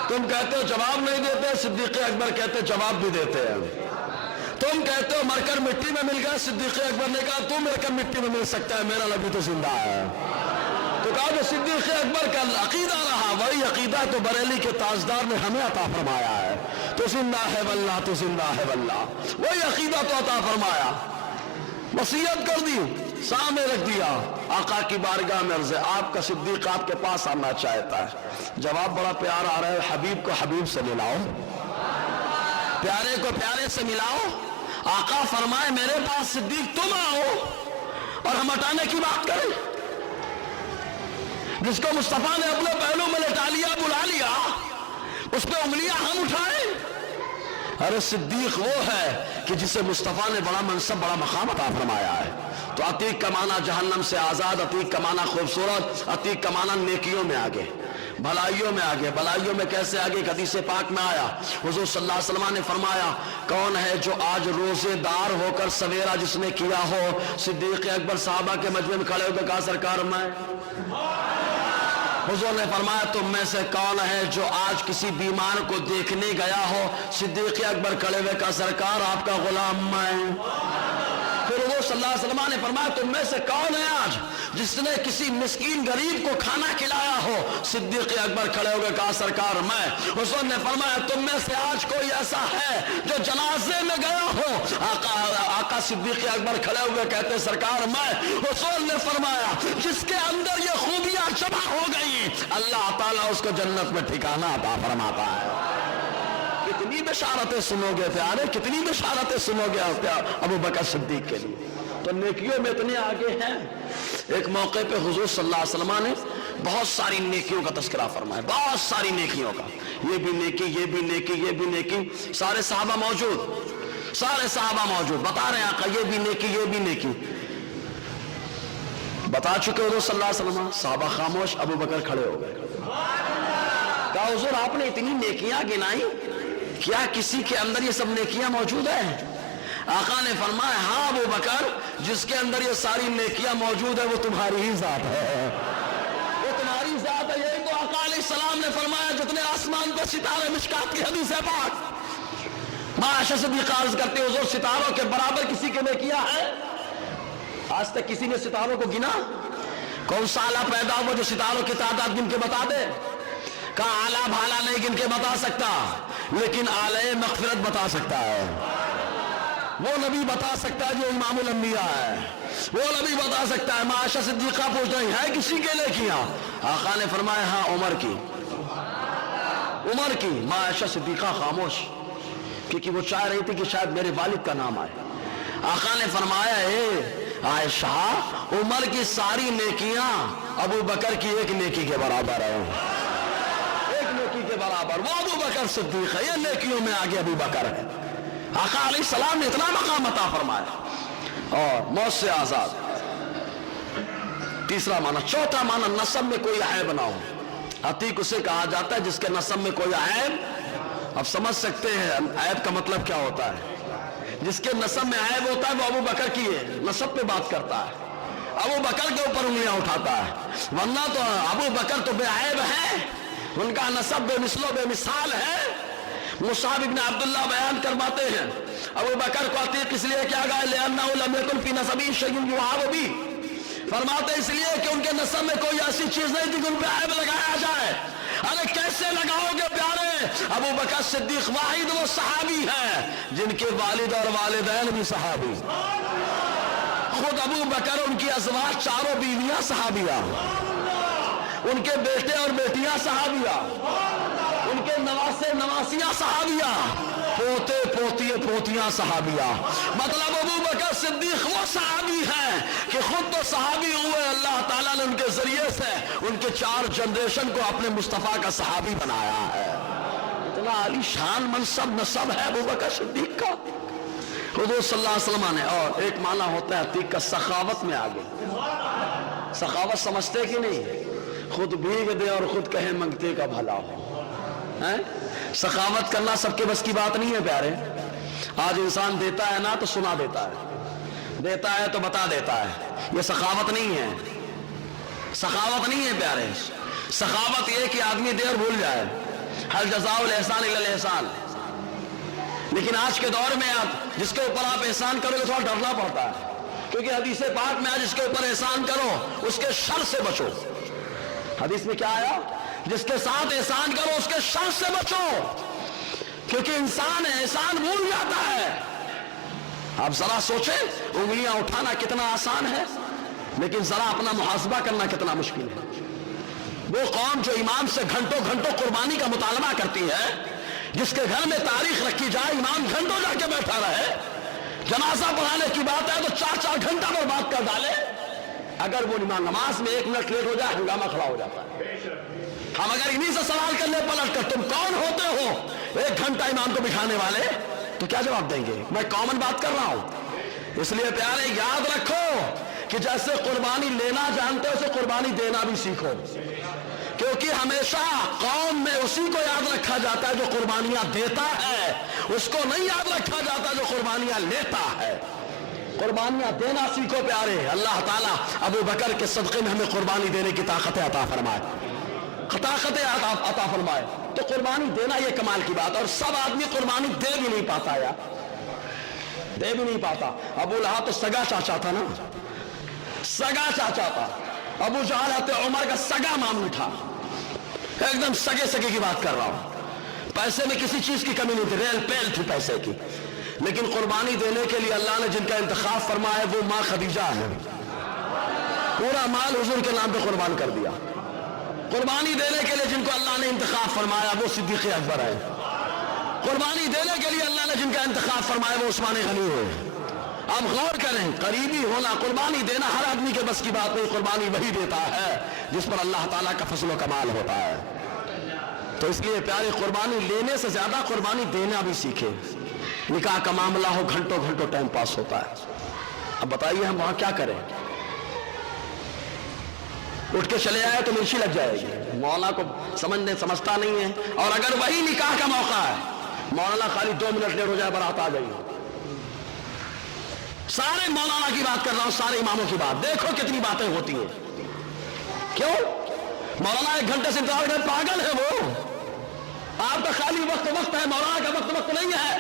تم کہتے ہو جواب نہیں دیتے، صدیق اکبر کہتے جواب بھی دیتے ہیں. تم کہتے ہو مر کر مٹی میں مل گیا، صدیق اکبر نے کہا تم مر کر مٹی میں مل سکتا ہے، میرا نبی تو زندہ ہے. تو کہا جو صدیق اکبر کا عقیدہ رہا وہی عقیدہ تو بریلی کے تاجدار نے ہمیں عطا فرمایا ہے. تو زندہ ہے واللہ، تو زندہ ہے واللہ، وہی عقیدہ تو عطا فرمایا. وصیت کر دی، سامنے رکھ دیا. آقا کی بارگاہ میں عرض ہے آپ کا صدیق آپ کے پاس آنا چاہتا ہے. جواب بڑا پیارا آ رہا ہے، حبیب کو حبیب سے ملاؤ، پیارے کو پیارے سے ملاؤ. آقا فرمائے میرے پاس صدیق تم آؤ اور ہم ہٹانے کی بات کریں. جس کو مصطفیٰ نے اپنے پہلو میں لٹا لیا، بلا لیا، اس پہ انگلیاں ہم اٹھائیں. ارے صدیق وہ ہے کہ جسے مصطفیٰ نے بڑا منصب، بڑا مقام عطا فرمایا ہے. تو عتیق کا معنی جہنم سے آزاد، عتیق کا معنی خوبصورت، عتیق کا معنی نیکیوں میں آگے، بھلائیوں میں آگے. بھلائیوں میں کیسے آگے؟ حدیث پاک میں آیا حضور صلی اللہ علیہ وسلم نے فرمایا کون ہے جو آج روزے دار ہو کر سویرا جس نے کیا ہو؟ صدیق اکبر صحابہ کے مجمع میں کھڑے ہو کے کہا سرکار میں. حضور نے فرمایا تم میں سے کون ہے جو آج کسی بیمار کو دیکھنے گیا ہو؟ صدیق اکبر کھڑے ہوئے کہا سرکار آپ کا غلام میں. پھر حضور صلی اللہ علیہ وسلم نے فرمایا تم میں سے کون ہے آج جس نے کسی مسکین غریب کو کھانا کھلایا ہو؟ صدیق اکبر کھڑے ہو گئے کہا سرکار میں. حضور نے فرمایا تم میں سے آج کوئی ایسا ہے جو جنازے میں گیا ہو؟ آقا صدیق اکبر کھڑے ہوئے کہتے سرکار میں. حضور نے فرمایا جس کے اندر یہ خوبیاں جمع ہو گئی اللہ تعالیٰ اس کو جنت میں ٹھکانہ عطا فرماتا ہے. کتنی بشارتیں سنو گے پیارے، کتنی بشارتیں سنو گے ابو بکر صدیق کے لیے. تو نیکیوں میں اتنے آگے ہیں. ایک موقع پہ حضور صلی اللہ علیہ وسلم نے بہت ساری نیکیوں کا تذکرہ فرمایا، بہت ساری نیکیوں کا، یہ بھی نیکی، یہ بھی نیکی، یہ بھی نیکی. سارے صحابہ موجود. سارے صحابہ موجود بتا رہے ہیں آقا یہ بھی نیکی یہ بھی نیکی بتا چکے حضور صلی اللہ علیہ وسلم. صحابہ خاموش. ابو بکر کھڑے ہو گئے. کہا حضور آپ نے اتنی نیکیاں گنائی, کیا کسی کے اندر یہ سب نیکیاں موجود ہیں؟ آقا نے فرمایا ہاں ابو بکر, جس کے اندر یہ ساری نیکیاں موجود ہیں وہ تمہاری ہی ذات ہے, وہ تمہاری ذات ہے. یہی تو آقا علیہ السلام نے فرمایا جتنے آسمان پہ ستارے, مشکات کی حدیث ہے پاک. عائشہ صدیقہ عرض کرتے حضور ستاروں کے برابر کسی کے نیکیاں ہیں؟ آج تک کسی نے ستاروں کو گنا؟ کون سا آلہ پیدا ہوا جو ستاروں کی تعداد گن کے بتا دے؟ کہا آلہ بھالا نہیں گن کے بتا سکتا, لیکن آلہ مغفرت بتا سکتا ہے. وہ نبی بتا سکتا ہے جو امام الانبیاء ہے, وہ نبی بتا سکتا ہے. عائشہ صدیقہ پوچھ رہی ہے کسی کے نیکیاں؟ آقا نے فرمایا ہاں عمر کی, عمر کی. عائشہ صدیقہ خاموش, کیونکہ وہ چاہ رہی تھی کہ شاید میرے والد کا نام آئے. آقا نے فرمایا اے عائشہ, عمر کی ساری نیکیاں ابو بکر کی ایک نیکی کے برابر ہے, ایک نیکی کے برابر. وہ ابو بکر صدیق ہے, یہ نیکیوں میں آگے ابو بکر ہے. آقا علیہ السلام نے اتنا مقام عطا فرمایا. اور موت سے آزاد, تیسرا معنی. چوتھا معنی نسب میں کوئی عیب نہ ہو. عتیق اسے کہا جاتا ہے جس کے نسب میں کوئی عیب. اب سمجھ سکتے ہیں عیب کا مطلب کیا ہوتا ہے. جس کے نسب میں عیب ہوتا ہے وہ ابو بکر کی ہے, نسب پہ بات کرتا ہے, ابو بکر کے اوپر انگلیاں اٹھاتا ہے. ورنہ تو ابو بکر تو بے عیب ہے, ان کا نسب بے مثل و بے مثال ہے. مصعب ابن عبداللہ بیان کرواتے ہیں ابو بکر کو عتیق اس لیے کیا گیا لأنه لم يكن في نسبه شيء يعاب به, فرماتے اس لیے کہ ان کے نسب میں کوئی ایسی چیز نہیں تھی کہ ان پہ عیب لگایا جائے. ارے کیسے لگاؤ گے پیارے؟ ابو بکر صدیق واحد وہ صحابی ہے جن کے والد اور والدین بھی صحابی, خود ابو بکر, ان کی ازواج چاروں بیویاں صحابیہ, ان کے بیٹے اور بیٹیاں صحابیہ, ان کے نواسے نواسیاں صحابیہ, پوتے پوتیے پوتیاں صحابیہ. مطلب ابو بکر صدیق وہ صحابی ہیں کہ خود تو صحابی ہوئے, اللہ تعالیٰ نے ان کے ذریعے سے ان کے 4 جنریشن کو اپنے مصطفیٰ کا صحابی بنایا ہے. اتنا عالی شان منصب نسب ہے ابو بکر صدیق کا حضور صلی اللہ علیہ وسلم نے. اور ایک معنی ہوتا ہے عتیق کا سخاوت میں آگے. سخاوت سمجھتے کہ نہیں؟ خود بھیگ دے اور خود کہے منگتے کا بھلا ہو. سخاوت کرنا سب کے بس کی بات نہیں ہے پیارے. آج انسان دیتا ہے نا تو سنا دیتا ہے, دیتا ہے تو بتا دیتا ہے, یہ سخاوت نہیں ہے. سخاوت نہیں ہے پیارے. سخاوت یہ کہ آدمی دے اور بھول جائے. ہل جزاء الاحسان الا الاحسان. لیکن آج کے دور میں آپ جس کے اوپر آپ احسان کرو گے تھوڑا ڈرنا پڑتا ہے, کیونکہ حدیث پاک میں جس کے اوپر احسان کرو اس کے شر سے بچو. حدیث میں کیا آیا؟ جس کے ساتھ احسان کرو اس کے شر سے بچو, کیونکہ انسان احسان بھول جاتا ہے. آپ ذرا سوچیں, انگلیاں اٹھانا کتنا آسان ہے, لیکن ذرا اپنا محاسبہ کرنا کتنا مشکل ہے. وہ قوم جو امام سے گھنٹوں گھنٹوں قربانی کا مطالبہ کرتی ہے, جس کے گھر میں تاریخ رکھی جائے, امام گھنٹوں جا کے بیٹھا رہے, جنازہ پڑھانے کی بات ہے تو 4 گھنٹہ برباد کر ڈالے. اگر وہ نماز میں 1 منٹ لیٹ ہو جائے ہنگامہ کھڑا ہو جاتا ہے. ہم اگر انہی سے سوال کرنے پلٹ کر تم کون ہوتے ہو 1 گھنٹہ امام کو بٹھانے والے, تو کیا جواب دیں گے؟ میں کامن بات کر رہا ہوں. اس لیے پیارے یاد رکھو کہ جیسے قربانی لینا جانتے ہو اسے قربانی دینا بھی سیکھو, کیونکہ ہمیشہ قوم میں اسی کو یاد رکھا جاتا ہے جو قربانیاں دیتا ہے, اس کو نہیں یاد رکھا جاتا جو قربانیاں لیتا ہے. قربانیاں دینا سیکھو پیارے. اللہ تعالیٰ ابو بکر کے صدقے میں ہمیں قربانی دینے کی طاقت عطا فرمائے, طاقت عطا فرمائے. تو قربانی دینا یہ کمال کی بات. اور سب آدمی قربانی دے بھی نہیں پاتا یا دے بھی نہیں پاتا. ابو لہب تو سگا چاچا تھا نا, سگا چاچا تھا. ابو جہل حضرت عمر کا سگا ماموں تھا, ایک دم سگے سگے کی بات کر رہا ہوں. پیسے میں کسی چیز کی کمی نہیں تھی, ریل پیل تھی پیسے کی. لیکن قربانی دینے کے لیے اللہ نے جن کا انتخاب فرمایا ہے وہ ماں خدیجہ ہے. پورا مال حضور کے نام پہ قربان کر دیا. قربانی دینے کے لیے جن کو اللہ نے انتخاب فرمایا وہ صدیق اکبر ہے. قربانی دینے کے لیے اللہ نے جن کا انتخاب فرمایا وہ عثمان غنی ہے. اب غور کریں, قریبی ہونا, قربانی دینا ہر آدمی کے بس کی بات نہیں. قربانی وہی دیتا ہے جس پر اللہ تعالیٰ کا فضل و کمال ہوتا ہے. تو اس لیے پیارے قربانی لینے سے زیادہ قربانی دینا بھی سیکھے. निकाह का मामला हो, घंटों घंटों टाइम पास होता है। अब बताइए हम वहां क्या करें? उठ के चले आए तो मिर्ची लग जाएगी। मौलाना को समझता नहीं है। और अगर वही निकाह का मौका है, मौलाना खाली 2 मिनट लेट हो जाए, बारात आ गई। सारे मौलाना की बात कर रहा हूं, सारे इमामों की बात। देखो कितनी बातें होती हैं। क्यों? मौलाना 1 घंटे से इंतजार कर, पागल है वो। आपका खाली वक्त है, मौलाना का वक्त नहीं है।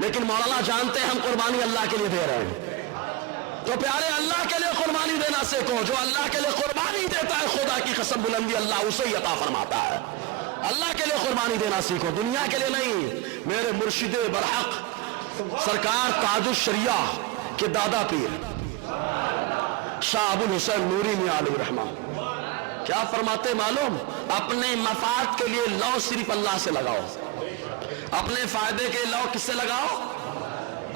लेकिन मौलाना जानते हैं हम कुर्बानी अल्लाह के लिए दे रहे हैं। तो प्यारे, अल्लाह के लिए कुर्बानी देना सीखो। जो अल्लाह के लिए कुर्बानी देता है, खुदा की कसम बुलंदी अल्लाह उसे ही अता फरमाता है। अल्लाह के लिए कुर्बानी देना सीखो, दुनिया के लिए नहीं। मेरे मुर्शिदे बरहक सरकार ताजुल शरिया के दादा पीर शाह अबुल हुसैन नूरी मियां अलैहि रहमा क्या फरमाते मालूम? अपने मफाद के लिए लौ सिर्फ अल्लाह से लगाओ। अपने फायदे के लौ किससे लगाओ?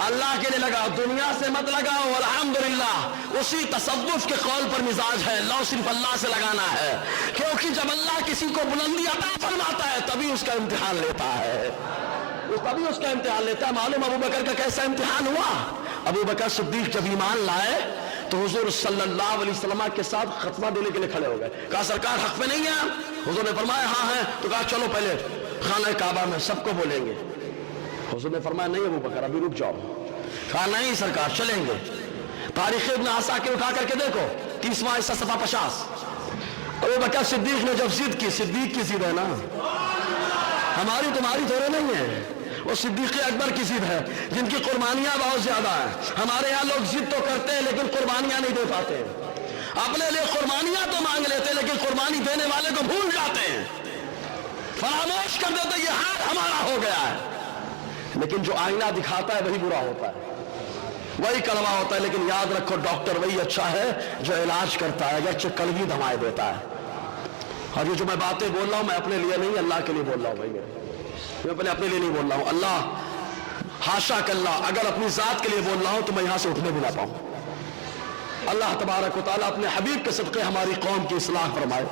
अल्लाह के लिए लगाओ, दुनिया से मत लगाओ। अल्हम्दुलिल्लाह उसी तसव्वुफ के कौल पर मिजाज है, लौ सिर्फ अल्लाह से लगाना है। क्योंकि जब अल्लाह किसी को बुलंदी अता फरमाता है तभी उसका इम्तिहान लेता है, तभी उसका इम्तिहान लेता है। मालूम अबू बकर का कैसा इम्तिहान हुआ? अबू बकर सिद्दीक जब ईमान लाए तो हुजूर सल्लल्लाहु अलैहि वसल्लम के साथ खत्मा देने के लिए खड़े हो गए। कहा सरकार हक में नहीं है? हुजूर ने फरमाया हाँ है। तो कहा चलो पहले खाना काबा में सबको बोलेंगे। हुजूर ने फरमाया नहीं अबू बकर अभी रुक जाओ। कहा नहीं सरकार चलेंगे। तारीख इब्न आसा के उठा करके देखो, 30वां हिस्सा सफा 50। अबू बकर सिद्दीक ने जब जिद की, सिद्दीक की जिद है ना, हमारी तुम्हारी थोड़े नहीं है। वो सिद्दीक अकबर की जिद है, जिनकी कुर्बानियां बहुत ज्यादा है। हमारे यहाँ लोग जिद तो करते हैं लेकिन कुर्बानियां नहीं दे पाते। अपने लिए कुर्बानियां तो मांग लेते लेकिन कुर्बानी देने वाले को भूल जाते हैं, फरामोश कर देते। ये हाल हमारा हो गया है। लेकिन जो आईना दिखाता है वही बुरा होता है, वही कड़वा होता है। लेकिन याद रखो डॉक्टर वही अच्छा है जो इलाज करता है, अगरचे कड़वी दवाएं देता है। और ये जो मैं बातें बोल रहा हूं मैं अपने लिए नहीं, अल्लाह के लिए बोल रहा हूं भाई। मैं अपने लिए नहीं बोल रहा हूं। अल्लाह हाशा कल्ला, अगर अपनी जात के लिए बोल रहा हूं तो मैं यहां से उठने भी ना पाऊं। अल्लाह तबारक व तआला अपने हबीब के सदक़े हमारी कौम की इस्लाह फरमाए,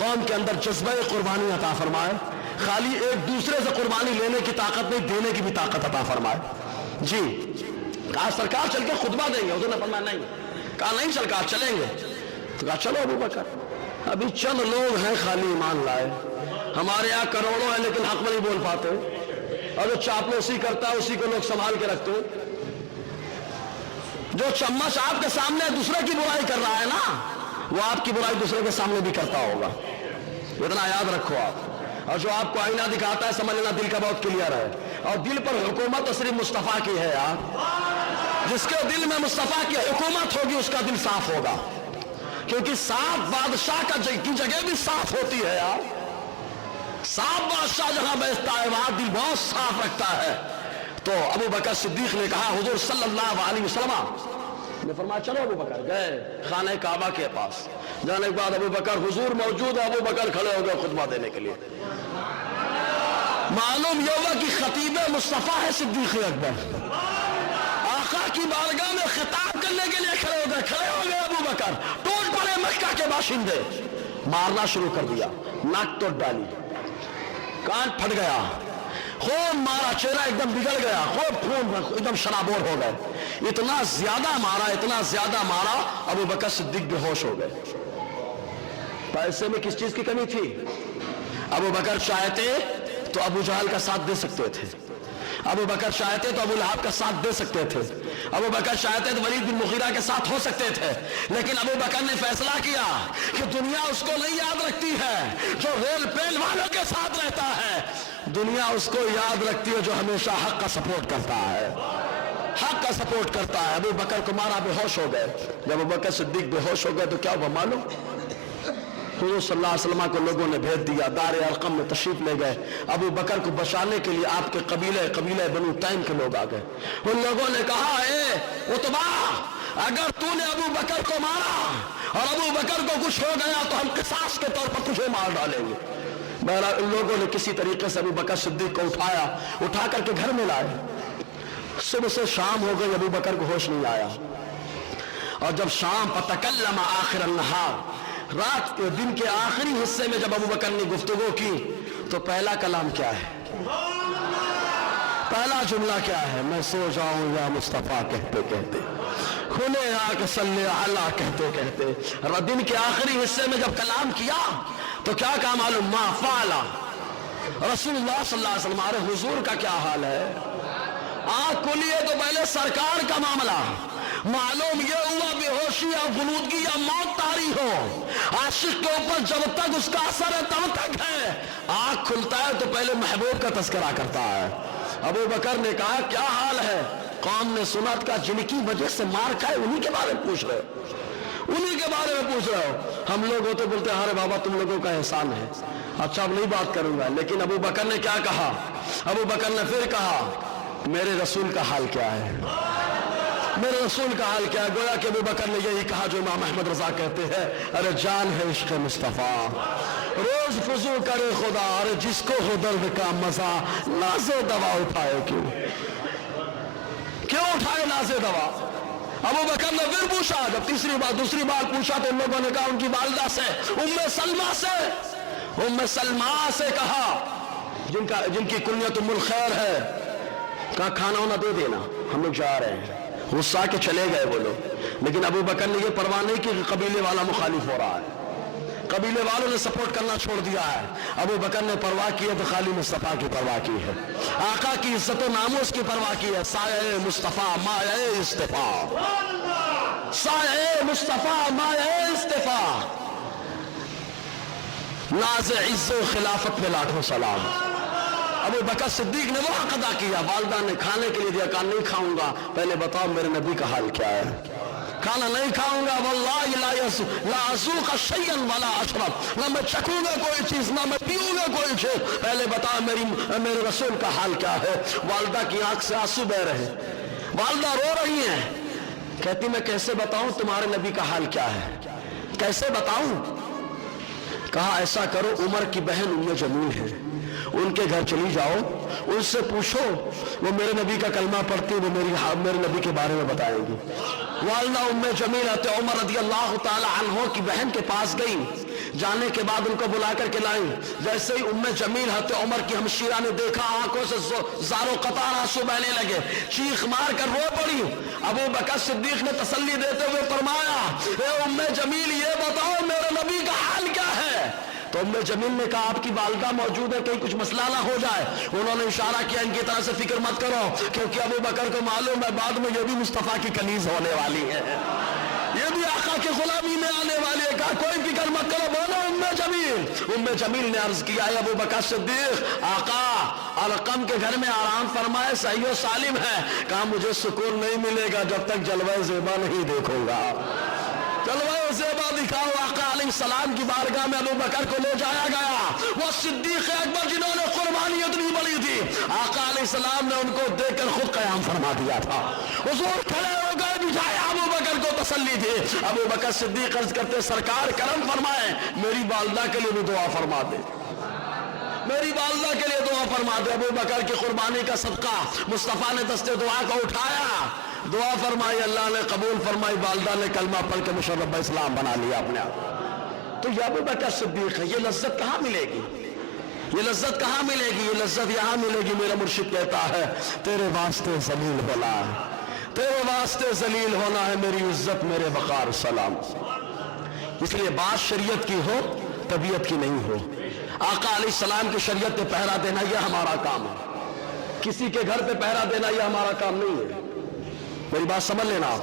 कौम के अंदर जज्बे कुर्बानी अता फरमाए। खाली एक दूसरे से कुर्बानी लेने की ताकत नहीं, देने की भी ताकत अता फरमाए। जी कहा सरकार चल के खुतबा देंगे। उन्होंने फरमाया नहीं। कहा नहीं सरकार चलेंगे। तो कहा चलो अबू बकर, अभी चंद लोग हैं खाली ईमान लाए, हमारे यहाँ करोड़ों है लेकिन हक में नहीं बोल पाते। और जो चापलूसी करता है उसी को लोग संभाल के रखते। जो चम्मच आपके सामने दूसरे की बुराई कर रहा है ना, वो आपकी बुराई दूसरे के सामने भी करता होगा, इतना याद रखो आप। और जो आपको आईना दिखाता है समझ लेना दिल का बहुत क्लियर है। और दिल पर हुकूमत तो सिर्फ मुस्तफा की है यार। जिसके दिल में मुस्तफा की हुकूमत होगी उसका दिल साफ होगा, क्योंकि साफ बादशाह की जगह भी साफ होती है यार। साफ बादशाह जहां बैठता है वहां दिल बहुत साफ रखता है। तो अबू बकर सिद्दीक ने कहा हुजूर सल्लल्लाहु अलैहि वसल्लम ने फरमाया चलो अबू बकर। गए खाने काबा के पास, जाने के बाद अबू बकर हुजूर मौजूद है, अबू बकर खड़े हो गए खुतबा देने के लिए। मालूम ये हुआ कि खतीब मुस्तफा है सिद्दीक अकबर, आका की बारगाह में खिताब करने के लिए खड़े हो गए अबू बकर। टूट पड़े मक्का के बाशिंदे, मारना शुरू कर दिया, नाक तोड़ डाली, कान फट गया, खूब मारा, चेहरा एकदम बिगड़ गया, खूब खून एकदम शराबोर हो गए। इतना ज्यादा मारा अबू बकर सिद्दीक बेहोश हो गए। पैसे में किस चीज की कमी थी? अबू बकर चाहते तो अबू जहल का साथ दे सकते थे, अबू बकर चाहते तो अबू लहब का साथ दे सकते थे, अबू बकर चाहते तो वलीद बिन मुगीरा के साथ हो सकते थे। लेकिन अबू बकर ने फैसला किया कि दुनिया उसको नहीं याद रखती है जो रेल पेल वालों के साथ रहता है, दुनिया उसको याद रखती है जो हमेशा हक का सपोर्ट करता है, हक का सपोर्ट करता है। अबू बकर को मारा, बेहोश हो गए। जब अबू बकर सिद्दीक बेहोश हो गए तो क्या हुआ मालूम? हुजूर सल्लल्लाहु अलैहि वसल्लम को लोगों ने भेज दिया, दार अर्कम में तशरीफ ले गए। अबू बकर को बचाने के लिए आपके कबीले बनु तैम के लोग आ गए। उन लोगों ने कहा ए उतबा, अगर तूने अबू बकर को मारा और अबू बकर को कुछ हो गया तो हम किसास के तौर पर तुझे मार डालेंगे। बहरहाल उन लोगों ने किसी तरीके से अबू बकर सिद्दीक को उठा करके घर में लाए। सुबह से शाम हो गई, अबू बकर को होश नहीं आया। और जब शाम फतकल्लम आखिर अन्नहार, रात के दिन के आखिरी हिस्से में जब अबू बकर ने गुफ्तगू की तो पहला कलाम क्या है? پہلا جملہ کیا ہے؟ میں سو جاؤں یا مصطفیٰ کہتے کہتے، کھلے آنکھ صلی علی کہتے کہتے۔ دن کے آخری حصے میں جب کلام کیا تو کیا کہا معلوم؟ ما فعلا رسول اللہ صلی اللہ علیہ وسلم، ہمارے حضور کا کیا حال ہے؟ آنکھ کھلی ہے تو پہلے سرکار کا معاملہ، معلوم یہ ہوا بے ہوشی یا غنودگی یا موت طاری ہو، عاشق کے اوپر جب تک اس کا اثر ہے تب تک ہے۔ آنکھ کھلتا ہے تو پہلے محبوب کا تذکرہ کرتا ہے۔ ابو بکر نے کہا کیا حال ہے؟ قوم نے سنا کا جن کی وجہ سے مار کھائے انہی کے بارے میں پوچھ رہے ہو، انہی کے بارے میں پوچھ رہے ہو۔ ہم لوگ ہوتے بولتے ارے بابا تم لوگوں کا احسان ہے، اچھا اب نہیں بات کروں گا۔ لیکن ابو بکر نے کیا کہا؟ ابو بکر نے پھر کہا میرے رسول کا حال کیا ہے؟ میرے رسول کا حال کیا ہے؟ گویا کہ ابو بکر نے یہی کہا جو امام احمد رضا کہتے ہیں، ارے جان ہے عشق مصطفیٰ، روز فضو کرے خدا، ارے جس کو ہو درد کا مزہ، نازے دوا اٹھائے کیوں اٹھائے نازے دوا؟ ابو بکر نے پھر پوچھا، جب دوسری بار پوچھا تو ان لوگوں نے کہا ان کی والدہ سے، ام سلمہ سے کہا، جن کی کنیت ام الخیر ہے، کہا کھانا ہونا دے دینا، ہم لوگ جا رہے ہیں۔ غصہ کے چلے گئے وہ لوگ، لیکن ابو بکر نے یہ پرواہ نہیں کی کہ قبیلے والا مخالف ہو رہا ہے، قبیلے والوں نے سپورٹ کرنا چھوڑ دیا ہے۔ ابو بکر نے پرواہ کی ہے تو خالی مصطفیٰ کی پرواہ کی ہے، آقا کی عزت و ناموس کی پرواہ کی ہے۔ سایہ مصطفیٰ مایہ استفا، سایہ مصطفیٰ مایہ استفا، ناز عز و خلافت میں لاکھوں سلام۔ ابو بکر صدیق نے وہ حق ادا کیا، والدہ نے کھانے کے لیے دیا، کہا نہیں کھاؤں گا، پہلے بتاؤ میرے نبی کا حال کیا ہے؟ کھانا نہیں کھاؤں گا، واللہ لا اذوق شیئا ولا اشرب، نہ میں چکھوں گا کوئی چیز، نہ میں پیوں گا کوئی چیز، پہلے بتاؤ میرے رسول کا حال کیا ہے؟ والدہ کی آنکھ سے آنسو بہ رہے، والدہ رو رہی ہیں، کہتی میں کیسے بتاؤں تمہارے نبی کا حال کیا ہے، کیسے بتاؤں؟ کہا ایسا کرو، عمر کی بہن ام جمیل ہے، ان کے گھر چلی جاؤ، ان سے پوچھو، وہ میرے نبی کا کلمہ پڑھتی، وہ میرے نبی کے بارے میں بتائیں گی۔ والدہ ام جمیل حضرت عمر رضی اللہ تعالی عنہ کی بہن کے پاس گئی، جانے کے بعد ان کو بلا کر کے لائیں۔ جیسے ہی ام جمیل حضرت عمر کی ہمشیرہ نے دیکھا، آنکھوں سے زار و قطار آنسو بہنے لگے، چیخ مار کر رو پڑی۔ ابو بکر صدیق نے تسلی دیتے ہوئے فرمایا اے ام جمیل یہ بتاؤ میرے نبی کا حال کیا ہے؟ تو ام جمیل نے کہا آپ کی والدہ موجود ہے، کہیں کچھ مسئلہ نہ ہو جائے۔ انہوں نے اشارہ کیا ان کی طرح سے فکر مت کرو، کیونکہ ابو بکر کو معلوم ہے بعد میں یہ بھی مصطفیٰ کی کنیز ہونے والی ہے، یہ بھی آقا کے غلامی میں آنے والی ہے۔ کہا کوئی فکر مت کرو، بولو ام جمیل۔ ام جمیل نے عرض کیا اے ابو بکر صدیق، آقا ارقم کے گھر میں آرام فرمائے، صحیح و سالم ہے۔ کہا مجھے سکون نہیں ملے گا جب تک جلوہ زیبا نہیں دیکھوں گا، جلوہ زیبا دکھاؤ۔ آقا علیہ السلام کی بارگاہ میں ابو بکر کو لے جایا گیا، وہ صدیق اکبر جنہوں نے قربانی اتنی بڑی تھی، آقا علیہ السلام نے ان کو دیکھ کر خود قیام فرما دیا تھا۔ حضور کھڑے ہو گئے، بجائے ابو بکر کو تسلی تھی۔ ابو بکر صدیق عرض کرتے سرکار کرم فرمائے، میری والدہ کے لیے بھی دعا فرما دے، میری والدہ کے لیے دعا فرما دے۔ ابو بکر کی قربانی کا صدقہ مصطفیٰ نے دستے دعا کو اٹھایا، دعا فرمائی، اللہ نے قبول فرمائی، والدہ نے کلمہ پڑھ کے مشرف اسلام بنا لیا اپنے آپ۔ تو یہ ابو بکر صدیق ہے، یہ لذت کہاں ملے گی؟ یہ لذت کہاں ملے گی؟ یہ لذت یہاں ملے گی، میرا مرشد کہتا ہے تیرے واسطے ذلیل ہونا ہے، تیرے واسطے ذلیل ہونا ہے، میری عزت میرے وقار سلام۔ اس لیے بات شریعت کی ہو، طبیعت کی نہیں ہو۔ آقا علیہ السلام کی شریعت پہ پہرا دینا یہ ہمارا کام ہے، کسی کے گھر پہ پہرا دینا یہ ہمارا کام نہیں ہے۔ میری بات سمجھ لینا،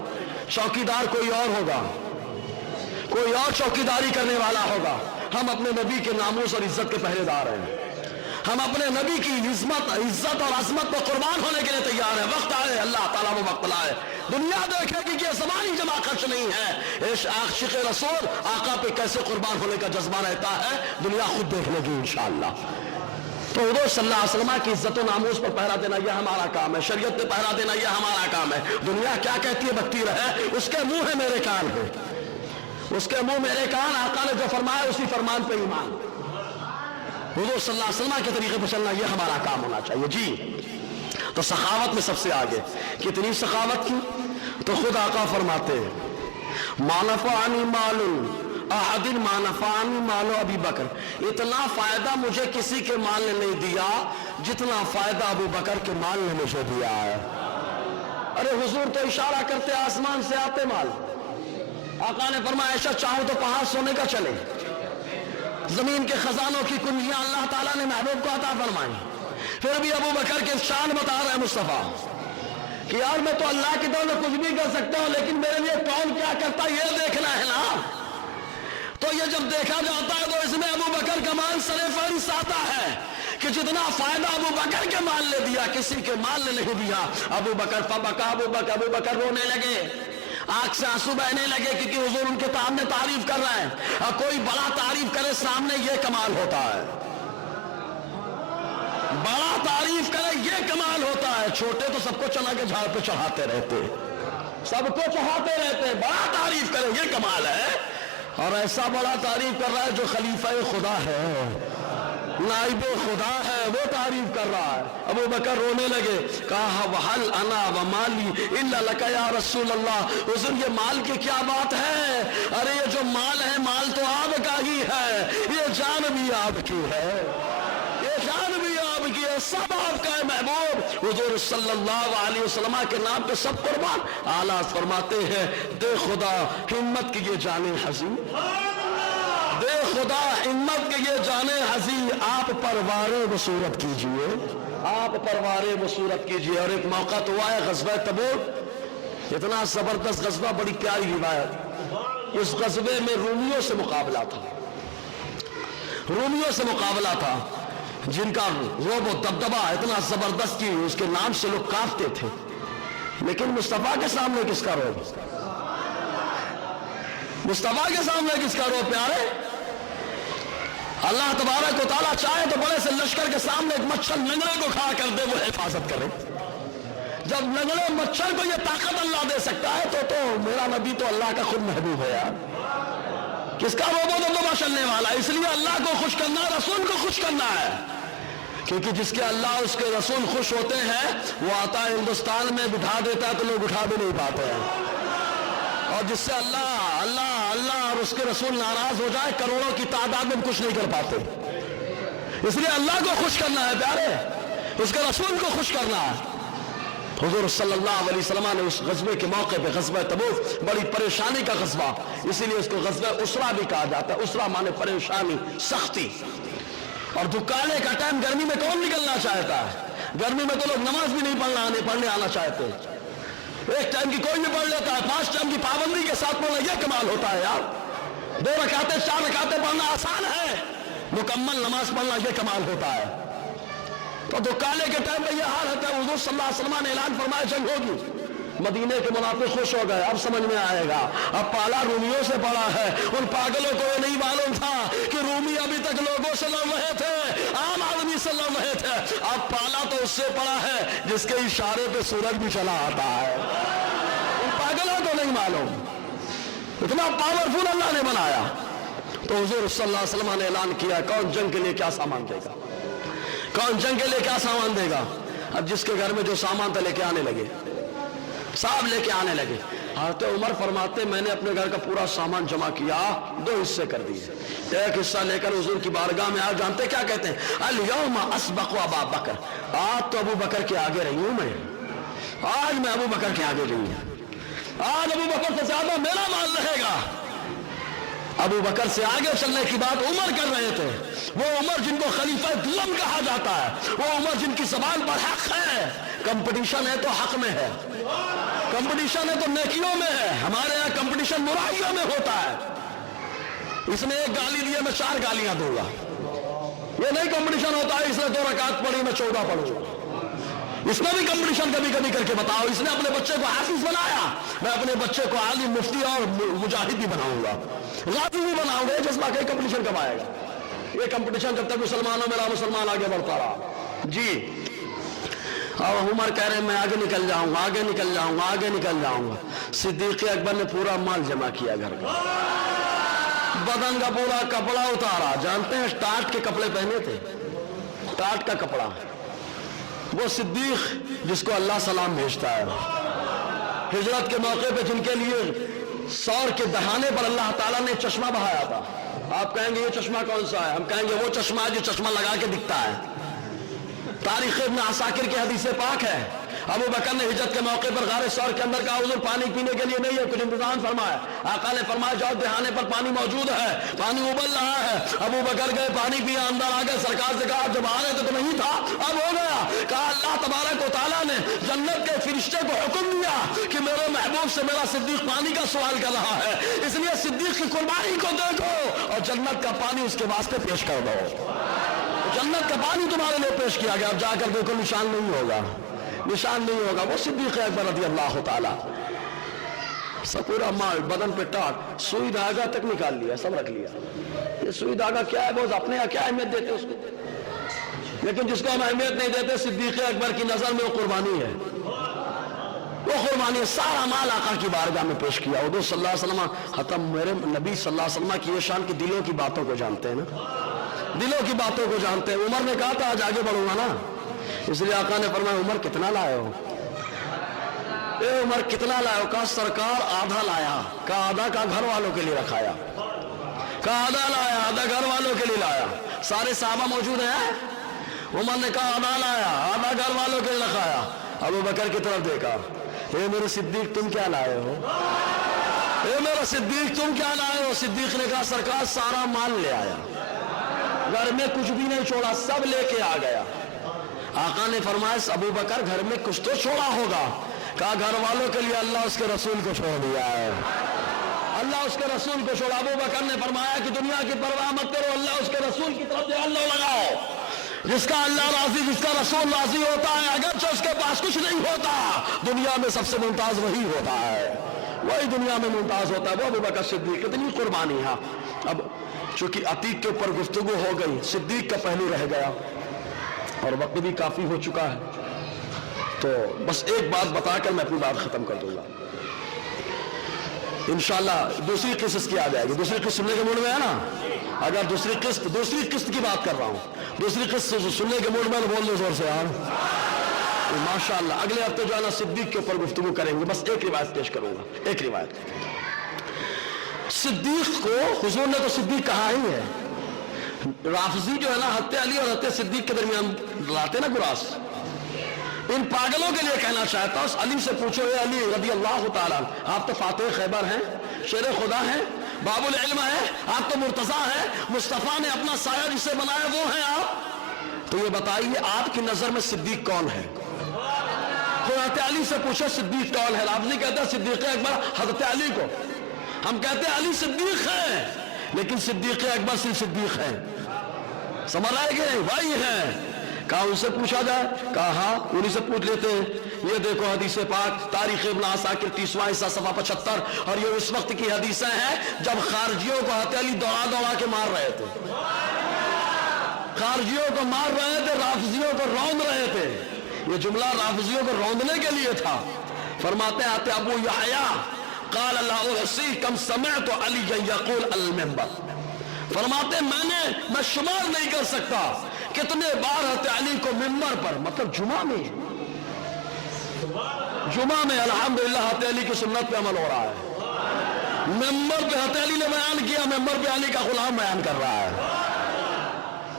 چوکیدار کوئی اور ہوگا، کوئی اور چوکیداری کرنے والا ہوگا، ہم اپنے نبی کے ناموس اور عزت کے پہرے دار ہیں، ہم اپنے نبی کی عزت اور عظمت پر قربان ہونے کے لیے تیار ہیں۔ وقت آئے، اللہ تعالیٰ وہ وقت لائے، دنیا دیکھے کہ یہ زمانی جمع خرچ نہیں ہے، عاشق رسول آقا پہ کیسے قربان ہونے کا جذبہ رہتا ہے، دنیا خود دیکھ لے گی انشاءاللہ۔ تو حضور صلی اللہ علیہ وسلم کی عزت و ناموس پر پہرا دینا یہ ہمارا کام ہے، شریعت پہ پہرا دینا یہ ہمارا کام ہے۔ دنیا کیا کہتی ہے بکتی رہے، اس کے منہ ہے میرے کان ہے، اس کے منہ میرے کان، آقا نے جو فرمایا اسی فرمان پہ ایمان۔ حضور صلی اللہ علیہ وسلم کے طریقے پہ چلنا یہ ہمارا کام ہونا چاہیے۔ جی تو سخاوت میں سب سے آگے، کتنی سخاوت کی؟ تو خود آقا فرماتے ما نفعنی مال अहदिन मा नफानी मालो अबी बकर, इतना फायदा मुझे किसी के माल ने नहीं दिया जितना फायदा अबू बकर के माल ने मुझे दिया है। अरे हुजूर तो इशारा करते आसमान से आते माल। आका ने फरमाया ऐसा चाहो तो पहाड़ सोने का चले, जमीन के खजानों की कुंजियां अल्लाह ताला ने महबूब को अता फरमाई। फिर भी अबू बकर के शान बता रहे हैं मुस्तफा कि यार मैं तो अल्लाह की दौलत में कुछ भी कर सकता हूं, लेकिन मेरे लिए कौन क्या करता है ये देखना है ना। तो ये जब देखा जाता है तो इसमें अबू बकर का मान सरे फहरिस्त आता है कि जितना फायदा अबू बकर के माल ने दिया किसी के माल ने नहीं दिया। अबू बकर फबका, अबू बकर रोने लगे, आंख से आंसू बहने लगे, क्योंकि हुजूर उनके सामने तारीफ कर रहे हैं। और कोई बड़ा तारीफ करे सामने ये कमाल होता है, बड़ा तारीफ करे ये कमाल होता है। छोटे तो सबको चना के झाड़ पे चढ़ाते रहते, सबको चढ़ाते रहते, बड़ा तारीफ करे ये कमाल है। और ऐसा बड़ा तारीफ कर रहा है जो खलीफा खुदा है, नाइब खुदा है, वो तारीफ कर रहा है। अबू बकर रोने लगे, कहा वहल अना व माली इल्ला लका या रसूल अल्लाह, हुजूर ये माल की क्या बात है? अरे ये जो माल है माल तो आपका ही है, ये जान भी आपकी है, ये जान भी आपकी है, सब आपका है महबूब। हुजूर सल्लल्लाहु अलैहि वसल्लम के नाम पे सब कुर्बान। आला फरमाते हैं दे खुदा हिम्मत की ये जाने हसी, दे खुदा हिम्मत के ये जाने हसी, आप परवारे बसूरत कीजिए, आप परवारे बसूरत कीजिए। और एक मौका तो हुआ है ग़ज़वा तबूक, इतना जबरदस्त ग़ज़वा, बड़ी प्यारी रिवायत। उस ग़ज़वे में रूमियों से मुकाबला था, रूमियों से मुकाबला था जिनका रोब और दबदबा इतना जबरदस्त की उसके नाम से लोग कांपते थे। लेकिन मुस्तफा के सामने किसका रोब, मुस्तफा के सामने किसका रोब प्यारे? अल्लाह तबारक व तआला चाहे तो बड़े से लश्कर के सामने एक मच्छर लंगड़े को खड़ा कर दे, वो हिफाजत करे। जब लंगड़े मच्छर को ये ताकत अल्लाह दे सकता है तो मेरा नबी तो अल्लाह का खुद महबूब है यार, किसका रोबो दबदबा चलने वाला। इसलिए अल्लाह को खुश करना, रसूल को खुश करना है, क्योंकि जिसके अल्लाह उसके रसूल खुश होते हैं वो आता है हिंदुस्तान में बिठा देता है तो लोग उठा भी नहीं पाते हैं। और जिससे अल्लाह अल्लाह अल्लाह और उसके रसूल नाराज हो जाए करोड़ों की तादाद में कुछ नहीं कर पाते। इसलिए अल्लाह को खुश करना है प्यारे, उसके रसूल को खुश करना है। हुजूर सल्लल्लाहु अलैहि वसल्लम ने उस ग़ज़वे के मौके पे, ग़ज़वा तबूक बड़ी परेशानी का ग़ज़वा, इसीलिए उसको ग़ज़वा उसरा भी कहा जाता है। उसरा माने परेशानी, सख्ती। और दुकाने का टाइम गर्मी में कौन निकलना चाहता है? गर्मी में तो लोग नमाज भी नहीं पढ़ने आना चाहते, एक टाइम की कोई भी पढ़ लेता है, 5 टाइम की पाबंदी के साथ पढ़ना यह कमाल होता है यार। 2 रकातें 4 रकातें पढ़ना आसान है, मुकम्मल नमाज पढ़ना यह कमाल होता है। तो दुकाने के टाइम पे यह हाल होता है। हुजूर सल्लल्लाहु अलैहि वसल्लम ने ऐलान फरमाया जंग होगी, मदीने के मुनाफिक खुश हो गए, अब समझ में आएगा। अब पाला रूमियों से पड़ा है, उन पागलों को ये नहीं मालूम था कि रूमी अभी तक लोगों से लड़ रहे थे, आम आदमी से लड़ रहे थे। अब पाला तो उससे पड़ा है जिसके इशारे पे सूरज भी चला आता है, उन पागलों को नहीं मालूम, इतना पावरफुल अल्लाह ने बनाया। तो हुजूर सल्लल्लाहु अलैहि वसल्लम ने ऐलान किया कौन जंग के लिए क्या सामान देगा, कौन जंग के लिए क्या सामान देगा। अब जिसके घर में जो सामान था लेके आने लगे, सब लेके आने लगे। हज़रत उमर फरमाते मैंने अपने घर का पूरा सामान जमा किया, 2 हिस्से कर दिए। एक हिस्सा लेकर हुजूर की बारगाह में आया, जानते क्या कहते हैं? अल यौमा अस्बक़ु अबा बकर, आज तो अबू बकर के आगे रही हूं मैं, आज मैं अबू बकर के आगे रही हूं, आज अबू बकर से ज्यादा मेरा माल रहेगा। अबू बकर से आगे चलने की बात उमर कर रहे थे, वो उमर जिनको खलीफा दुल्हन कहा जाता है, वो उमर जिनकी ज़बान पर हक है। कंपटीशन है तो हक में है, कंपटीशन है तो नेकियों में है। हमारे यहाँ कंपटीशन बुराइयों में होता है, इसने एक गाली दी मैं 4 गालियां दूंगा, ये नहीं कंपटीशन होता है। इसने 2 रकात पढ़ी मैं 14 पढ़ूंगा, इसमें भी कंपटीशन कभी कभी करके बताओ। इसने अपने बच्चे को हाफिज बनाया, मैं अपने बच्चे को आलिम, मुफ्ती और मुजाहिद भी बनाऊंगा, गाजी भी बनाऊंगा। जज्बा का कंपटीशन कब आएगा? ये कंपटीशन जब तक मुसलमानों में मुसलमान आगे बढ़ता रहा जी। और उमर कह रहे हैं मैं आगे निकल जाऊंगा, आगे निकल जाऊंगा, आगे निकल जाऊंगा। सिद्दीक़ अकबर ने पूरा माल जमा किया घर का, बदन का पूरा कपड़ा उतारा। जानते हैं टाट के कपड़े पहने थे, टाट का कपड़ा। वो सिद्दीक़ जिसको अल्लाह सलाम भेजता है, हिजरत के मौके पे जिनके लिए सौर के दहाने पर अल्लाह ताला ने चश्मा बहाया था। आप कहेंगे ये चश्मा कौन सा है? हम कहेंगे वो चश्मा है जो चश्मा लगा के दिखता है। तारीख इब्न असाकिर की हदीस पाक है, अबू बकर ने हिजरत के मौके पर गारे सौर के अंदर कहा हुजूर पानी पीने के लिए नहीं है, कुछ इंतजाम फरमाया। आका ने फरमाया जाओ दहाने पर पानी मौजूद है, पानी उबल रहा है। अबू बकर गए, पानी पिया, अंदर आ गए। सरकार से कहा जब आ रहे थे तो नहीं था, अब हो गया। कहा अल्लाह तबारक व तआला ने जन्नत के फरिश्ते को हुक्म दिया कि मेरे महबूब से मेरा सिद्दीक पानी का सवाल कर रहा है, इसलिए सिद्दीक की कुर्बानी को देखो और जन्नत का पानी उसके वास्ते पेश कर दो। जन्नत का पानी तुम्हारे लिए पेश किया गया। अब जाकर देखो निशान नहीं होगा, निशान नहीं होगा। वो सिद्दीक अकबर रज़ी अल्लाह ताला, सब पूरा माल बदन पे टाट, सुई धागा तक निकाल लिया, सब रख लिया। ये सुई धागा क्या है? बहुत अपने यहाँ क्या अहमियत देते उसको, लेकिन जिसको हम अहमियत नहीं देते, सिद्दीक अकबर की नजर में वो कुर्बानी है, वो कुर्बानी। सारा माल आका की बारगाह में पेश किया। हुजूर सल्लल्लाहु अलैहि वसल्लम खत्म, मेरे नबी सल्लल्लाहु अलैहि वसल्लम की ये शान की दिलों की बातों को जानते हैं ना, दिलों की बातों को जानते हैं। उमर ने कहा था आज आगे बढ़ूंगा ना, इसलिए आका ने फरमाया उमर कितना लाए हो? ए उमर कितना लाए हो? कहा सरकार आधा लाया। कहा आधा का घर वालों के लिए रखाया। कहा आधा लाया, आधा घर वालों के लिए लाया। सारे साहबा मौजूद हैं। उमर ने कहा आधा लाया, आधा घर वालों के लिए रखाया। अबू बकर की तरफ देखा, ए मेरे सिद्दीक तुम क्या लाए हो? ए मेरा सिद्दीक तुम क्या लाए हो? सिद्दीक ने कहा सरकार सारा माल ले आया, घर में कुछ भी नहीं छोड़ा, सब लेके आ गया। आका ने फरमाया अबू बकर घर में कुछ तो छोड़ा होगा। कहा घर वालों के लिए अल्लाह उसके रसूल को छोड़ दिया है, अल्लाह उसके रसूल को छोड़ा। अबू बकर ने फरमाया कि दुनिया की परवाह मत करो, अल्लाह उसके रसूल की तरफ ध्यान लगाओ। जिसका अल्लाह राजी, जिसका रसूल राजी होता है, अगरचे उसके पास कुछ नहीं होता, दुनिया में सबसे मुमताज वही होता है, वही दुनिया में मुमताज होता है, वो अबू बकर सिद्दीक। कितनी कुर्बानी है। अब चूंकि अतीक के ऊपर गुफ्तगू हो गई, सिद्दीक का पहलू रह गया और वक्त भी काफी हो चुका है, तो बस एक बात बताकर मैं अपनी बात खत्म कर दूंगा। इंशाल्लाह दूसरी किस्त की आ जाएगी। दूसरी किस्त सुनने के मूड में है ना? अगर दूसरी किस्त की बात कर रहा हूं, दूसरी किस्त सुनने के मूड में बोल दो जोर से यार, माशाल्लाह। अगले हफ्ते जो है ना सिद्दीक के ऊपर गुफ्तगू करेंगे। बस एक रिवायत पेश करूंगा, एक रिवायत। सिद्दीक को हुजूर ने तो सिद्दीक कहा ही है। राफजी जो है ना हत्या अली और हत्या सिद्दीक के दरमियान लाते ना गुरास, इन पागलों के लिए कहना चाहता हूं, अली से पूछो, ये अली रज़ी अल्लाह ताला, आप तो फातिह खैबर हैं, शेर खुदा हैं, बाबुल इल्म है, आप तो मुर्तजा हैं, मुस्तफा ने अपना साया जिसे बनाया वो है आप। तो ये बताइए आपकी नजर में सिद्दीक कौन है? हज़रत अली से पूछो सिद्दीक कौन है? राफजी कहता है सिद्दीक अकबर हज़रत अली को, हम कहते हैं अली सिद्दीक है, लेकिन सिद्दीक अकबर सिर्फ सिद्दीक है। समझ आए कि नहीं? वही है। कहा उनसे पूछा जाए? कहा हाँ, उन्हीं से पूछ लेते हैं। ये देखो हदीस पाक, तारीख इब्न असाकिर 30वां हिस्सा सफा 75, और ये उस वक्त की हदीसें हैं जब खारजियों को हज़रत अली दौड़ा दौड़ा के मार रहे थे, खारजियों को मार रहे थे, राफजियों को रौंद रहे थे। ये जुमला राफजियों को रौंदने के लिए था। फरमाते आते अबू यहया क़ाल ला उहसी कम समिअतु अली यक़ूल अल मिंबर, फरमाते मैं शुमार नहीं कर सकता कितने बार हज़रत अली को मिंबर पर, मतलब जुमा में अल्हम्दुलिल्लाह हज़रत अली की सुन्नत पे अमल हो रहा है। मिंबर पे हज़रत अली ने बयान किया, मिंबर पे अली का गुलाम बयान कर रहा है।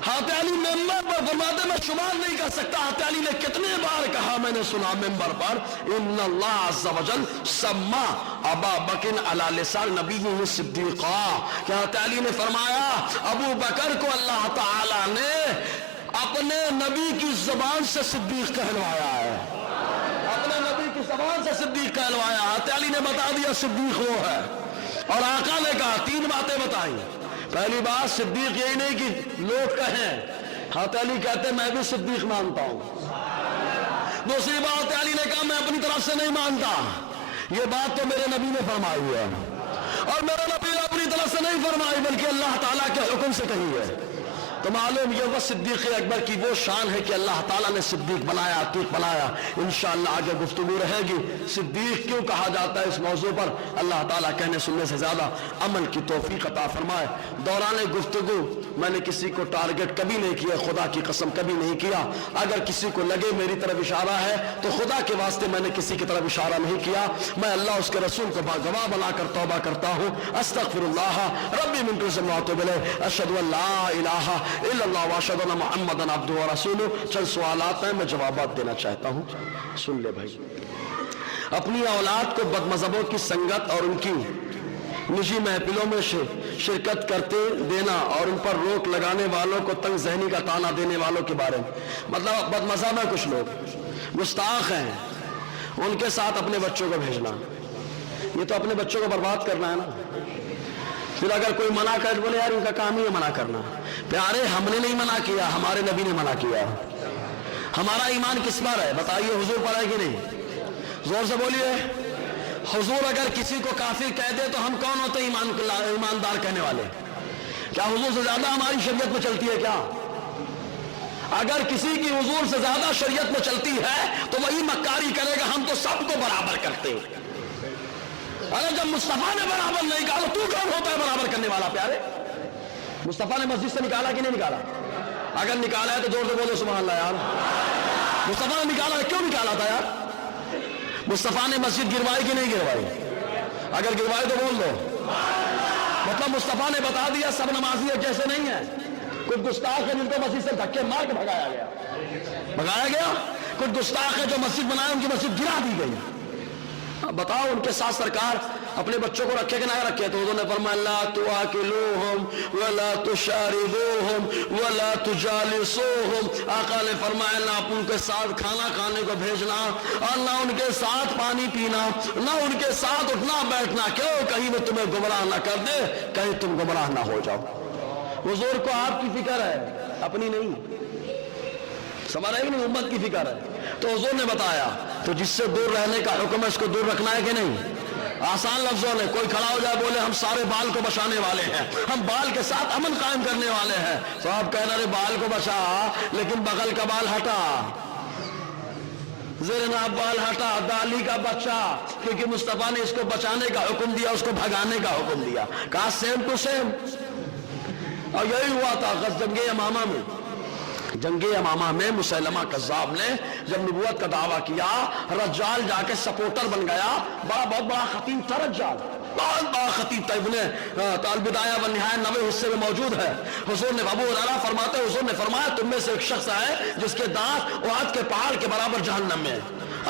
हज़रत अली मिंबर पर फरमाते मैं शुमार नहीं कर सकता हज़रत अली ने कितने बार कहा, मैंने सुना मिंबर पर, इन्नल्लाह अज़्ज़ा वजल सम्मा अबा बकर अला लिसान नबीही सिद्दीक़ा, कि हज़रत अली ने फरमाया अबू बकर को अल्लाह ताला ने अपने नबी की जुबान से सिद्दीक कहलवाया है, अपने नबी की जुबान से सिद्दीक कहलवाया। हज़रत अली ने बता दिया सिद्दीक वो है। और आका ने कहा, तीन बातें बताई। पहली बात, सिद्दीक यही नहीं कि लोग कहें, हज़रत अली कहते मैं भी सिद्दीक मानता हूं। दूसरी बात, हज़रत अली ने कहा मैं अपनी तरफ से नहीं मानता, ये बात तो मेरे नबी ने फरमाई है, और मेरे नबी ने अपनी तरफ से नहीं फरमाई बल्कि अल्लाह ताला के हुक्म से कही है। تو معلوم یہ وہ صدیق اکبر کی وہ شان ہے کہ اللہ تعالیٰ نے صدیق بنایا، عتیق بنایا. انشاءاللہ آگے گفتگو رہے گی صدیق کیوں کہا جاتا ہے اس موضوع پر. اللہ تعالیٰ کہنے سننے سے زیادہ عمل کی توفیق عطا فرمائے. دوران گفتگو میں نے کسی کو ٹارگٹ کبھی نہیں کیا، خدا کی قسم کبھی نہیں کیا. اگر کسی کو لگے میری طرف اشارہ ہے تو خدا کے واسطے میں نے کسی کی طرف اشارہ نہیں کیا. میں اللہ اس کے رسول کو گواہ بنا کر توبہ کرتا ہوں. استغفر اللہ ربی من کل ذنب واتوب الیہ. اشہد ان لا الہ الا اللہ واشہد ان محمدا عبدہ ورسولہ. چند سوالات ہیں، میں جوابات دینا چاہتا ہوں، سن لے بھائی. اپنی اولاد کو بد مذہبوں کی سنگت اور ان کی نجی محفلوں میں شرکت کرتے دینا اور ان پر روک لگانے والوں کو تنگ ذہنی کا تانا دینے والوں کے بارے میں. مطلب بد مذہب ہیں کچھ لوگ، گستاخ ہیں، ان کے ساتھ اپنے بچوں کو بھیجنا، یہ تو اپنے بچوں کو برباد کرنا ہے نا. پھر اگر کوئی منع کر بولے یار ان کا کام ہی ہے منع کرنا. پیارے ہم نے نہیں منع کیا، ہمارے نبی نے منع کیا. ہمارا ایمان کس پر ہے بتائیے؟ حضور پر ہے کہ نہیں؟ زور سے بولیے. حضور اگر کسی کو کافر کہہ دے تو ہم کون ہوتے ایماندار کہنے والے؟ کیا حضور سے زیادہ ہماری شریعت میں چلتی ہے کیا؟ اگر کسی کی حضور سے زیادہ شریعت میں چلتی ہے تو وہی مکاری کرے گا ہم تو سب کو برابر کرتے ہیں. اگر جب مصطفیٰ نے برابر نہیں کہا تو کون ہوتا ہے برابر کرنے والا؟ پیارے مصطفیٰ نے مسجد سے نکالا کہ نہیں نکالا؟ اگر نکالا ہے تو زور سے بولو سبحان اللہ یار. مصطفیٰ نے نکالا ہے، کیوں نکالا تھا یار؟ مصطفیٰ نے مسجد گروائی کہ نہیں گروائی؟ اگر گروائی تو بول دو. مطلب مصطفیٰ نے بتا دیا سب نمازی ایک جیسے نہیں ہیں. کچھ گستاخ ہے جن کو مسجد سے دھکے مار کے بھگایا گیا. کچھ گستاخ ہے جو مسجد بنائے ان کی مسجد گرا دی گئی. بتاؤ ان کے ساتھ سرکار اپنے بچوں کو رکھے کہ نہ رکھے؟ تو انہوں نے فرمایا لا تواکلوہم ولا تشاربوہم ولا تجالسوہم. آقا نے فرمایا نہ ان کے ساتھ کھانا کھانے کو بھیجنا اور نہ ان کے ساتھ پانی پینا، نہ ان کے ساتھ اٹھنا بیٹھنا. کیوں؟ کہیں وہ تمہیں گمراہ نہ کر دے، کہیں تم گمراہ نہ ہو جاؤ. حضور کو آپ کی فکر ہے، اپنی نہیں. سمجھ رہے نہیں؟ امت کی فکر ہے. تو حضور نے بتایا تو جس سے دور رہنے کا حکم ہے اس کو دور رکھنا ہے کہ نہیں؟ آسان لفظوں میں کوئی کھڑا ہو جائے بولے ہم سارے بال کو بچانے والے ہیں، ہم بال کے ساتھ امن قائم کرنے والے ہیں. تو آپ کہہ رہے بال کو بچا لیکن بغل کا بال ہٹا، زیر ناف بال ہٹا، دالی کا بچہ، کیونکہ مصطفیٰ نے اس کو بچانے کا حکم دیا، اس کو بھگانے کا حکم دیا. کہا سیم ٹو سیم. اور یہی ہوا تھا جنگ یمامہ میں. جنگ یمامہ میں مسیلمہ کذاب نے جب نبوت کا دعویٰ کیا، رجال جا کے سپورٹر بن گیا. بہت بڑا خطیب تھا رجال، بہت بڑا خطیب تھا. ابن البدایہ والنہایہ 90 حصے میں موجود ہے. حضور نے ابو ہریرہ فرماتے حضور نے فرمایا تم میں سے ایک شخص ہے جس کے دانت احد کے پہاڑ کے برابر جہنم میں.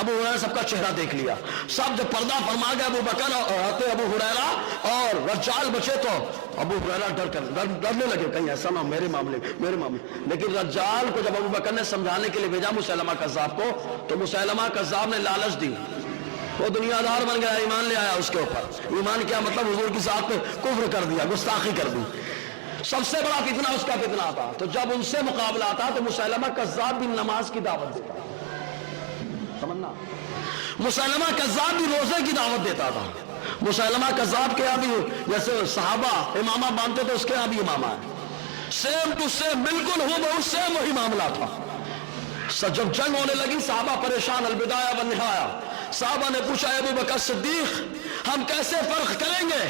ابو ہریرہ سب کا چہرہ دیکھ لیا. سب جب پردہ فرما گیا ابو بکر اور ابو ہریرہ اور رجال بچے تو ابو ہریرہ ڈرنے لگے کہیں ایسا نہ میرے معاملے. لیکن رجال کو جب ابو بکر نے سمجھانے کے لیے بھیجا مسیلمہ کذاب کو، تو مسیلمہ کذاب نے لالچ دی. وہ دنیا دار بن گیا، ایمان لے آیا اس کے اوپر. ایمان کیا مطلب؟ حضور کی ذات پہ کفر کر دیا، گستاخی کر دی. سب سے بڑا فتنہ اس کا فتنہ تھا. تو جب ان سے مقابلہ تھا تو مسیلمہ کذاب بھی نماز کی دعوت دیتا. سمجھنا، مسیلمہ کذاب بھی روزے کی دعوت دیتا تھا. مسیلمہ کذاب کے یہاں بھی جیسے صحابہ امامہ باندھتے تو اس کے یہاں بھی امامہ ہے. سیم ٹو سیم، بالکل ہو بہت سیم وہی معاملہ تھا. جب جنگ ہونے لگی صحابہ پریشان، البدایہ والنہایہ. صحابہ نے پوچھا ابو بکر صدیق ہم کیسے فرق کریں گے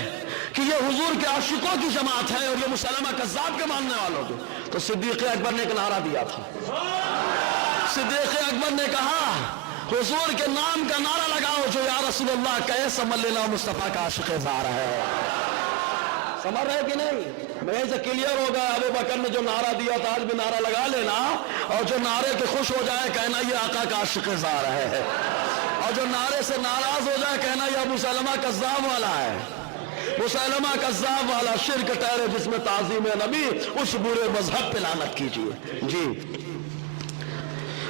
کہ یہ حضور کے عاشقوں کی جماعت ہے اور یہ مسیلمہ کذاب کے ماننے والوں کی؟ تو صدیق اکبر نے ایک نعرہ دیا تھا. صدیق اکبر نے کہا حضور کے نام کا نعرہ لگاؤ جو یا رسول اللہ کہے سمجھ لینا مصطفیٰ کا عاشق زار ہے. سمجھ رہے کہ نہیں؟ میں سے کلیئر ہو گیا. ابو بکر نے جو نعرہ دیا تھا آج بھی نعرہ لگا لینا، اور جو نعرے کے خوش ہو جائے کہنا یہ آقا کا عاشق زار ہے، اور جو نعرے سے ناراض ہو جائے کہنا یہ مسیلمہ کذاب والا ہے. مسیلمہ کذاب والا شرک ٹھہرے جس میں تعظیم نبی، اس برے مذہب پہ لعنت کیجیے. جی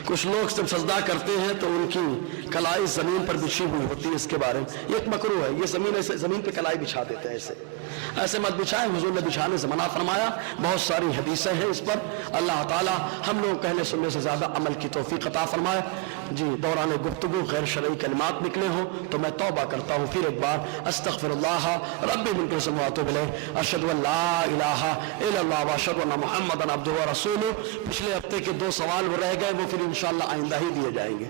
کچھ لوگ جب سجدہ کرتے ہیں تو ان کی کلائی زمین پر بچھی ہوئی ہوتی ہے، اس کے بارے میں یہ ایک مکروہ ہے، یہ زمین پہ کلائی بچھا دیتے ہیں، ایسے مت بچھائیں، حضور نے بچھانے سے منع فرمایا، بہت ساری حدیثیں ہیں اس پر۔ اللہ تعالی ہم لوگ کہنے سننے سے زیادہ عمل کی توفیق عطا فرمائے۔ جی دوران گفتگو غیر شرعی کلمات نکلے ہوں تو میں توبہ کرتا ہوں پھر ایک بار، استغفر اللہ ربی من کل ذنب واتوب الیہ، اشہد ان لا الہ الا اللہ واشہد ان محمدا عبدہ ورسولہ۔ پچھلے ہفتے کے 2 سوال وہ رہ گئے، وہ پھر انشاءاللہ آئندہ ہی دیے جائیں گے۔